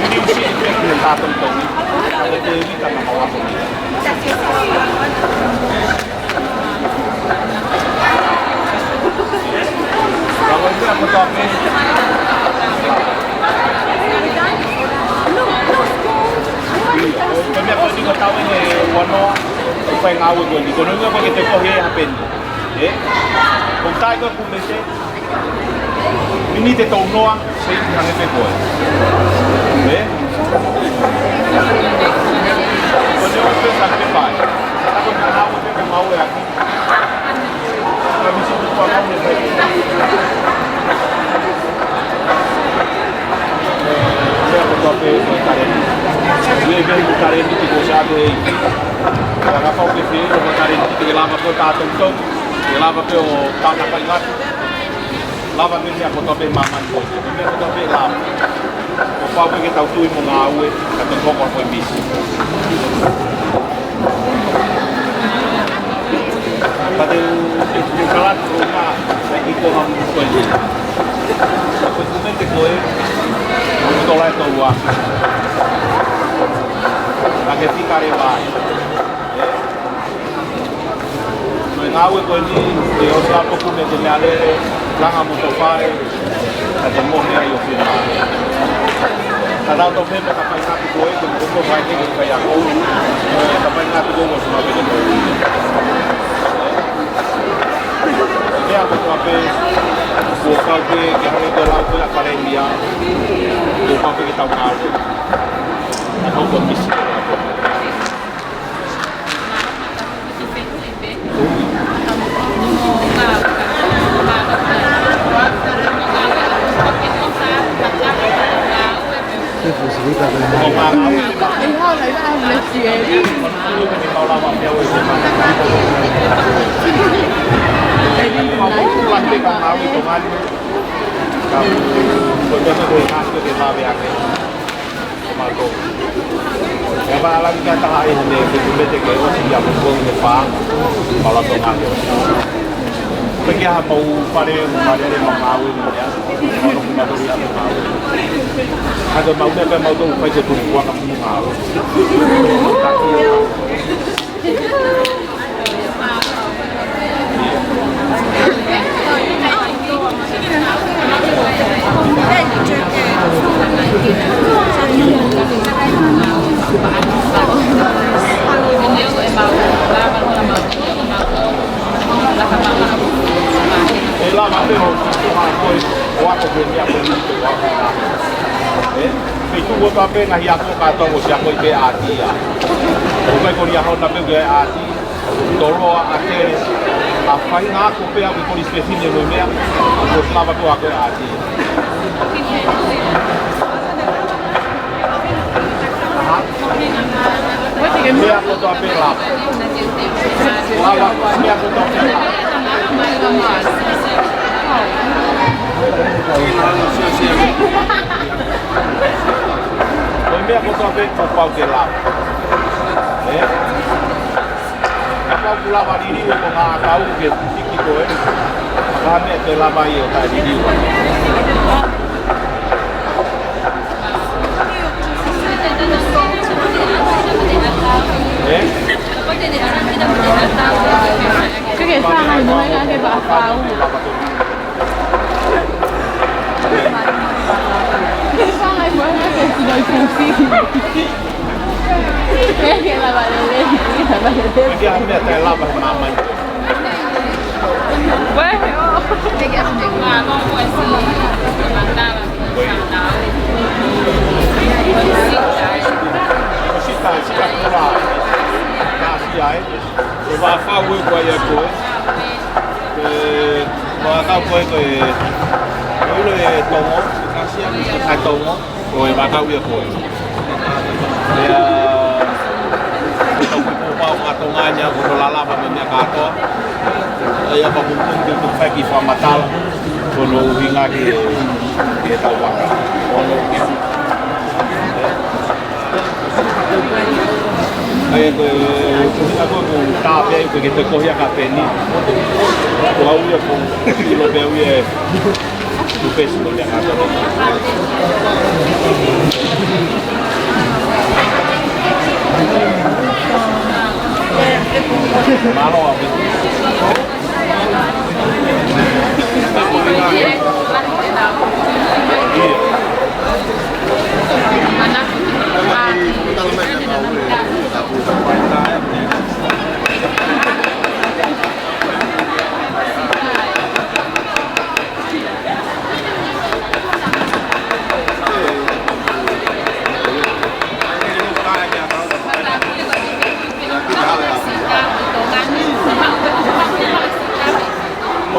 ini usi ni datang tu ni tevi tak mau aku kalau itu aku tahu ni, kami aku juga tahu ni Hono Ngaahi Ouau Pea ni. Kalau enggak bagi teko he happen, kontai ko kumese, ini te tau noa, sei hange teko. Kalau aku pesan pepai, aku nak Ouau Pea mau aku. Kami sebut orang ni baik. Saya berdoa karen. Dia beri karen itu dosa tu. Kalau apa okey sih, kalau karen itu lama tu tak tentu, lama tu tak dapat ingat. Lama ni aku tahu maman tu. Ni aku tahu lama. Apa apa kita tahu tu mengawe, kata kau kau bis. Pada kalat rumah lagi ko ham ko ni. Ko tu te ko e. Ko la to wa. Lagi fikare ba. Ngaahi ko ni e o sa ko me te ale langa mo to fare. Ate mo ni ayo firma. Kada to me ka pa ka ko e ko vai ni ka ya ko. Ka pa na ko mo ma be ko. Dia aku apa bukan ke kami dalam tu nak paling dia bukan ke kita tahu aku pun mesti Kamu pasti kan tahu itu kan, kamu betul betul ngasih ke babi aku, malu. Yang paling lagi kita hari ini betul betul ke orang yang betul betul kalau tu ngasih. Pergi mau pada mau ni ya, kalau mau dia mau. Kalau mau dia mau tu pergi tu buat kamu mau. ko tape ngahi aku katongo sia ko ke atia. Ko ko ria hona pe ke ati. Tolo ate a fai nga ko pe aku ko spesifik no mea. Ko slava ko aku ati. Mea ko tape la. Lava mea ko tape la.Oi mea ko tape ko pau ke la. Apa pula diri ko nga kau ke tiki ko Kame ke la bai o ta diri ko. Cái pha này nó hay cái bạc phao. Cái pha này mới là cái gì đời phù phi. Cái là bạn lên, cái là bạn lên. Cái anh này tay la bai mama. Quê. Cái cái mình mà con quay xì, mà ta là cái nào Sika kula. Kasi ai. E va fa we ko ya ko. Va ka ko ko le tongo, kasi ai tongo. O va ka we ko. Ya ko ko pa ma tonga nya ko la la pa me ka to. Ya pa mungkin ke faki fa matal. Ko no hinga ke ta wa. Ai aku tak apa yang kita kohya kafe ni. Kau ya pun kilo beu ya. Tu pes tu yang ada. Malo apa?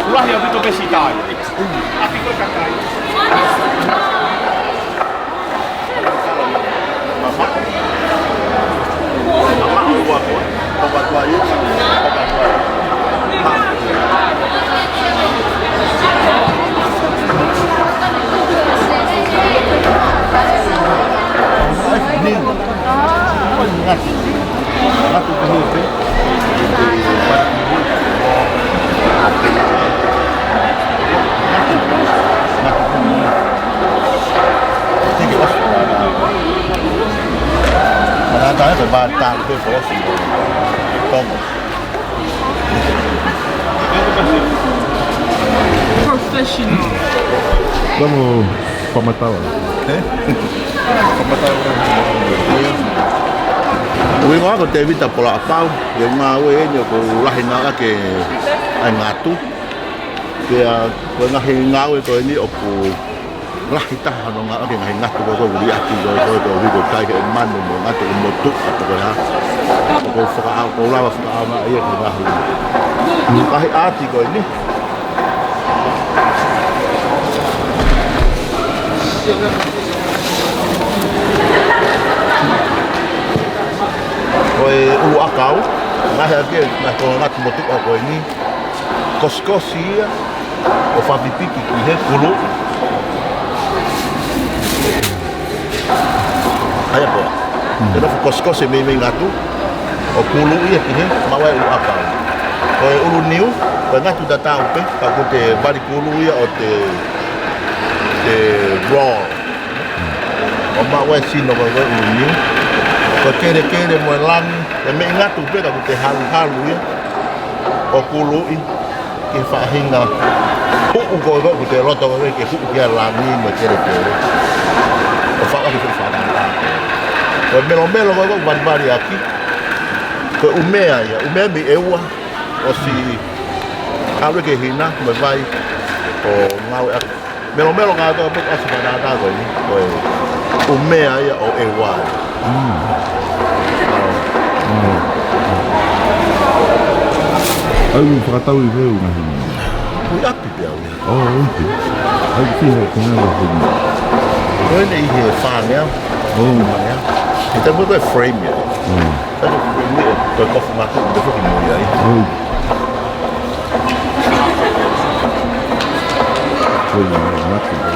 Lah yang itu besita. Api kau cakai. Nama Ouau Pea. Obat bayi. Obat bayi. Ini. Latu Filipe. Ada ke batang ke fosi Tonga. Professional. Kamu pematawa. Pematawa. Ui ngā ko te vita pola apau, e ngā ue eño ko lahi ngā ke ai ngatu. Kia ko ngahi ngā ue ko ni oku lahi taha no ngā ke ngahi ngatu ko uri ati ko vigo kai ke manu mo ngatu ko motu ato ko ha. Ko whakaau, ko lawa whakaau ngā ia ke ngahi. Ngahi ati ko ni. Koe ulu akau, ngahi ake, ko ngatu motu ko ni. Koskosi ia, o whapipiki ki he kulu. Ai apa? Kena koskosi me ngatu, o kulu ia ki he, mawai ulu akau. Koe ulu niu, koe ngatu datau pe, kako te bari kulu ia o te raw. O mawai sino koe ulu niu. Ko kere mo langi, e me ngatu pe kako te halu ia, o kulu i. Ke whahinga huku ko te roto ko ke huku kia langi mo kere. O whaka ki whahinga. Ko melo ko banbari aki. Ko umea ia, umea mi eua. O si awe ke hina, mo vai. O ngawe aki. Melo ngā toa pek asa whanata ko ni. o mea ia o e wai. Au whakatau I veu ngahi. Ui api pia ui. Oke. Au whiha kona wa honi. Koe nei he whānea. Whānea. He tamu koe frame ia. Tamu frame ia. Koe kofi mako i te whoki mui ai. Koe mako i.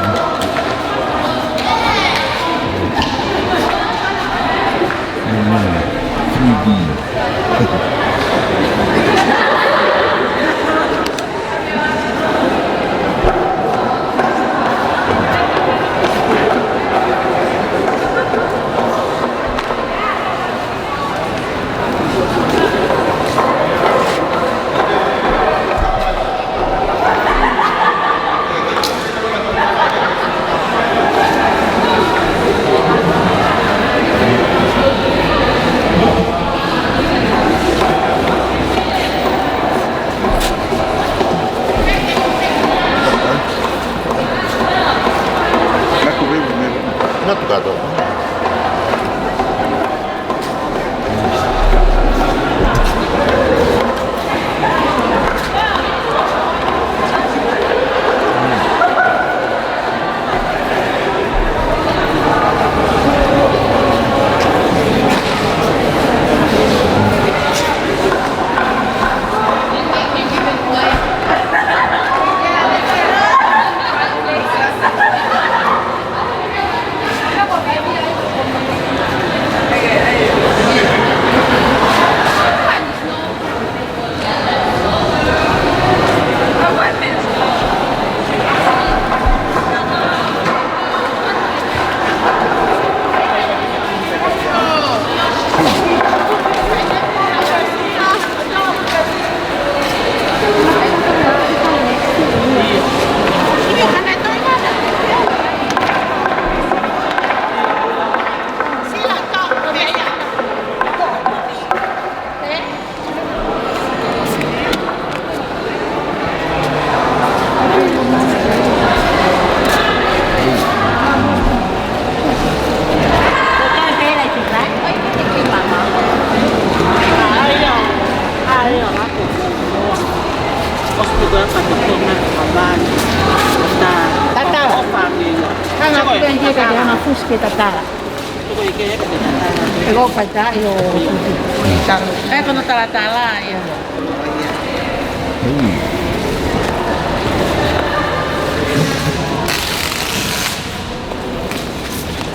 Kono tala-tala ya.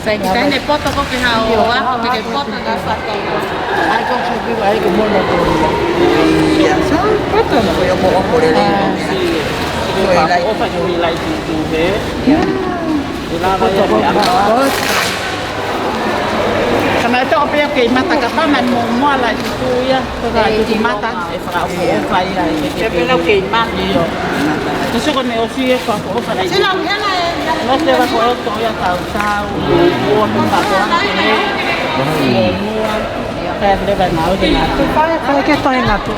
Saya ne poto ko ke hawa, ko ke poto ga fato. Ai ko se viva ai ko mono ko. Ya, so poto ko yo mo ko le. Ko lai o fa yo lai tu be. Ya. Ila ba ya. Karena itu apa yang kita mata kapan mau lah itu ya, kalau di mata, Fakafonua ya, tapi lo kita iyo. Terus kalau negosi Fakafonua itu, no te va a coger todo ya tahu, uang Fakafonua ini, uang, kayak berapa nahu dengan itu. Kayak kita yang Latu.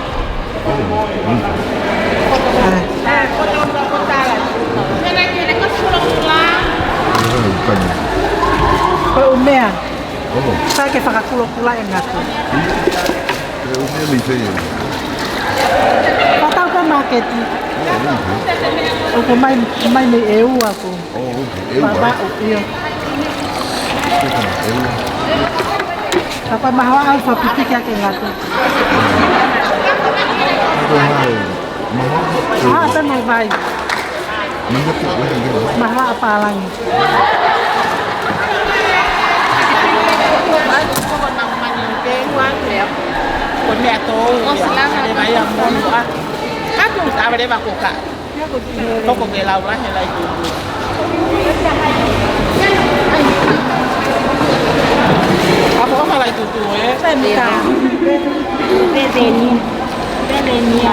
Kau umea. Saya ke Fakakula yang Latu. Umea bisa ya. Kau tahu kan market? Aku main di EU aku. Oh, EU. Bapak, iya. Apa mahal alfa pitik ya ke Latu? Mahal apa mau baik? Mahal apa lagi? Con mẹ tôi để bay làm món nữa hát cũng sao để bà cụ cả không có người lao lá hay là gì apa apa lagi tu eh Senita Frederica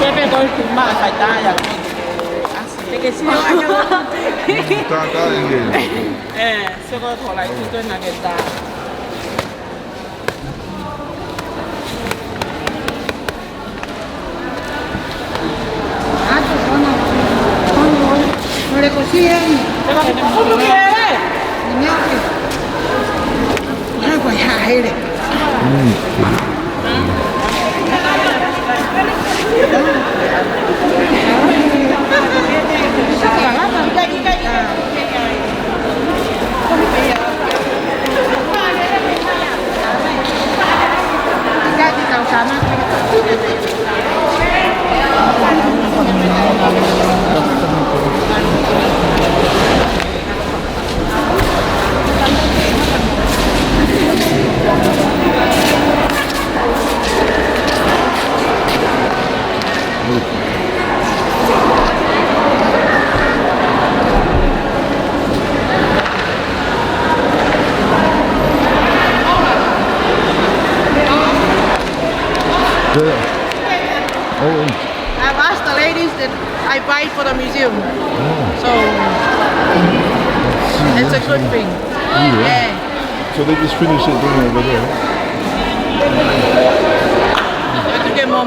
Pepe tôi cũng mà phải ta ya que si no Tata ini. Sego thola itu na geta. I've asked the ladies that I buy for the museum. So it's a good thing. Yeah. So they just finish it doing over there? I have to get more.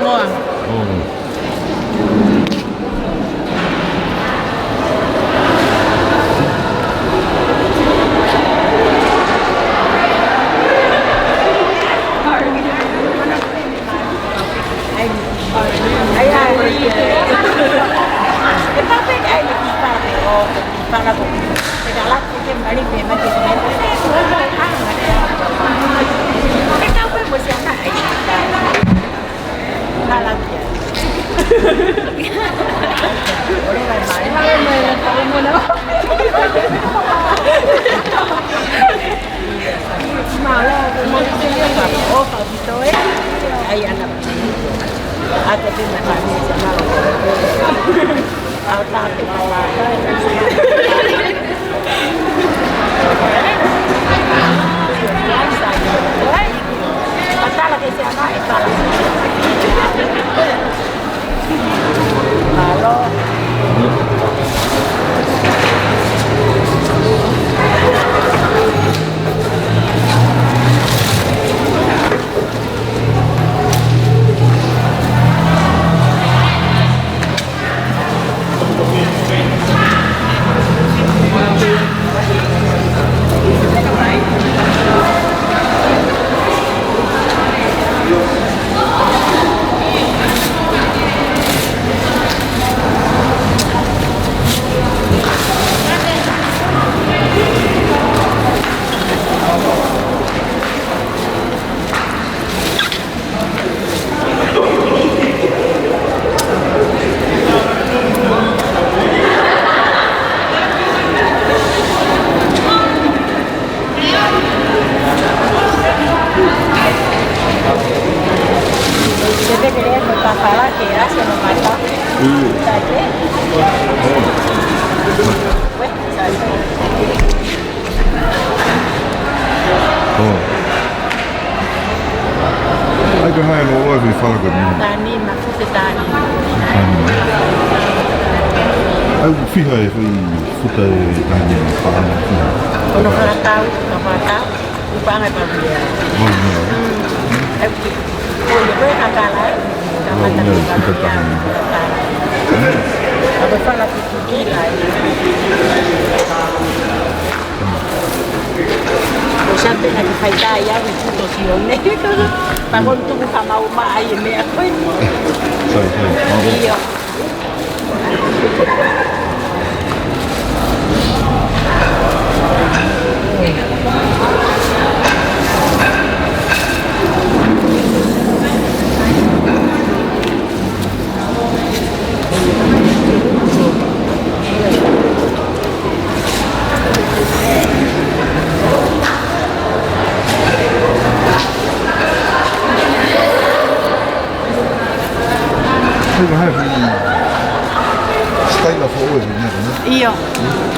Iyo,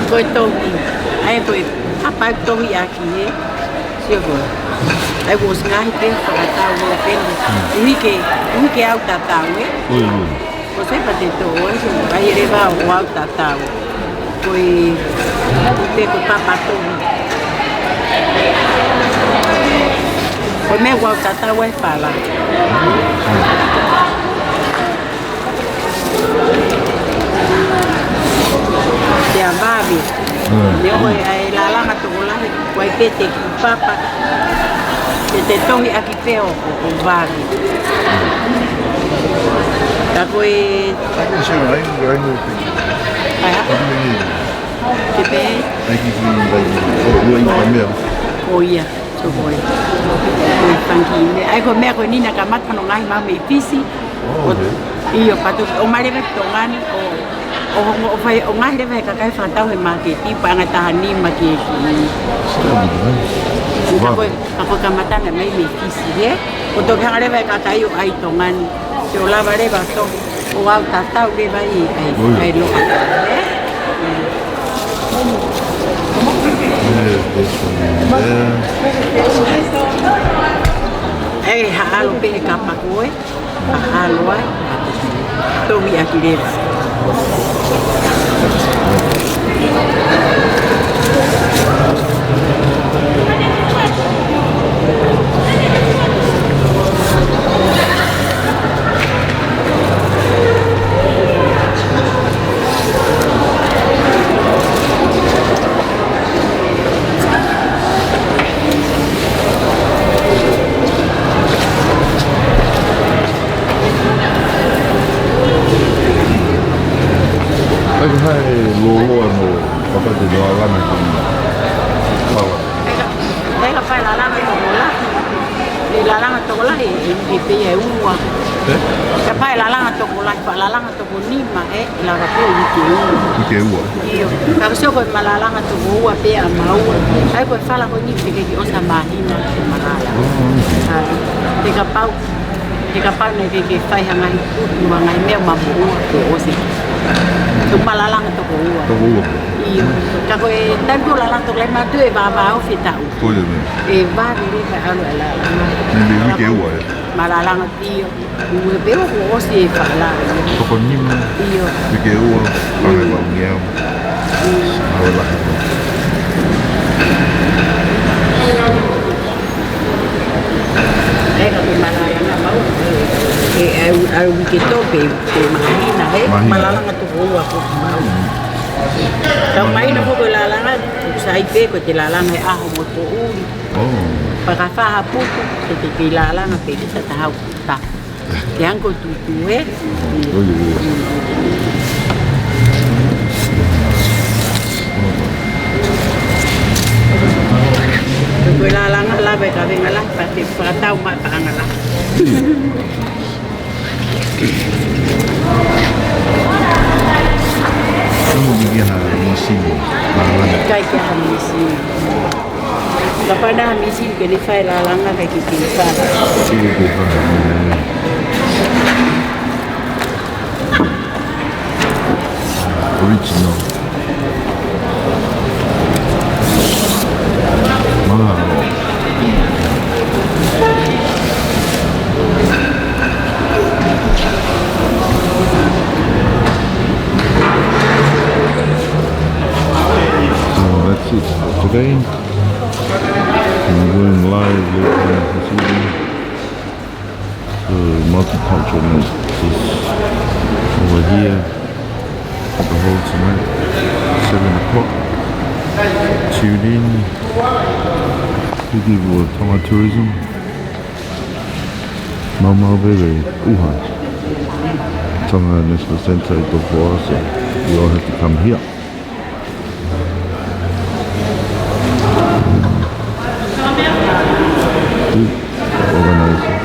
koe toki. Ai koe apa toki aki e. Sio koe. Ai koe Ngaahi Pea whakatau o pende. Uike au tatau e. Ko sepa te tō e. Ai ere wā o au tatau. Koe te ko papa toki. Koe me wau tatau e whala. babi. Leo ai la langa to la wai pete ki papa. Te tongi aki peo o babi. Ta koe ke pe o ia so boy o tanki ai ko me ko nina ka mat no ngai ma me pisi io patu o mare ve tongani o fai o ngai le ve ka kai fa tau he ma ke ti pa nga ta ni ma ke ko ka mata na mai me pisi ye o to ka le ve ka kai o ai tongani se o lava le va to o au ta tau le vai ai lo Hey, halo pe kapa koe, halo ai, tomi akirera. Hai lolo mo apa tu doa lama tu. Paula. Tega fai la lama to bola. Di la lama to bola e pe e ua. Ka fai la lama to bola, fa la lama to bonima la ra po i ke ua. I ke ua. Io. Ka so ko la lama to ua pe a mau. Ai ko fa la ko ni pe ke o sa mahina ke malala. Tega pau. Tega pau ne ke fai hanga i ku ngai me ma mo ko o se. Malalang to ko ua. To ua. Iyo. Ka ko e tanto lalang to le matu e ba o Feitu'u. Ko le. E ba ri ka alo la. Ni le ke ua. Malalang tio. Ue be o se fa la. To ko ni ma. Iyo. Ke ua. Ba ba ngiam. Hola. Malalang mau. Au Uike tope mahina malalang tu ua ko mau tau mai na ko lalangan sai pe ko te lalangan aho mo to uli para fa putu te lalangan pe sa tau ta yang ko tu ko lalangan la be ka venga la pa te tau ma pa ngala Kamu bikin mesin, malah. Kayak mesin. Lepas dah mesin kena file lalang kayak gitu file. Original. Mahal. Today, I'm going live this evening. So multicultural night is over here for the whole tonight, 7 o'clock. Tune in. We do Tonga tourism. Mama Bebe, Uha. Tonga National Centre is before us, so you all have to come here. Organizer.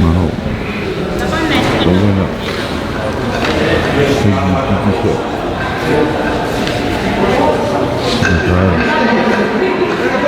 Mahal. Organizer. Thank you.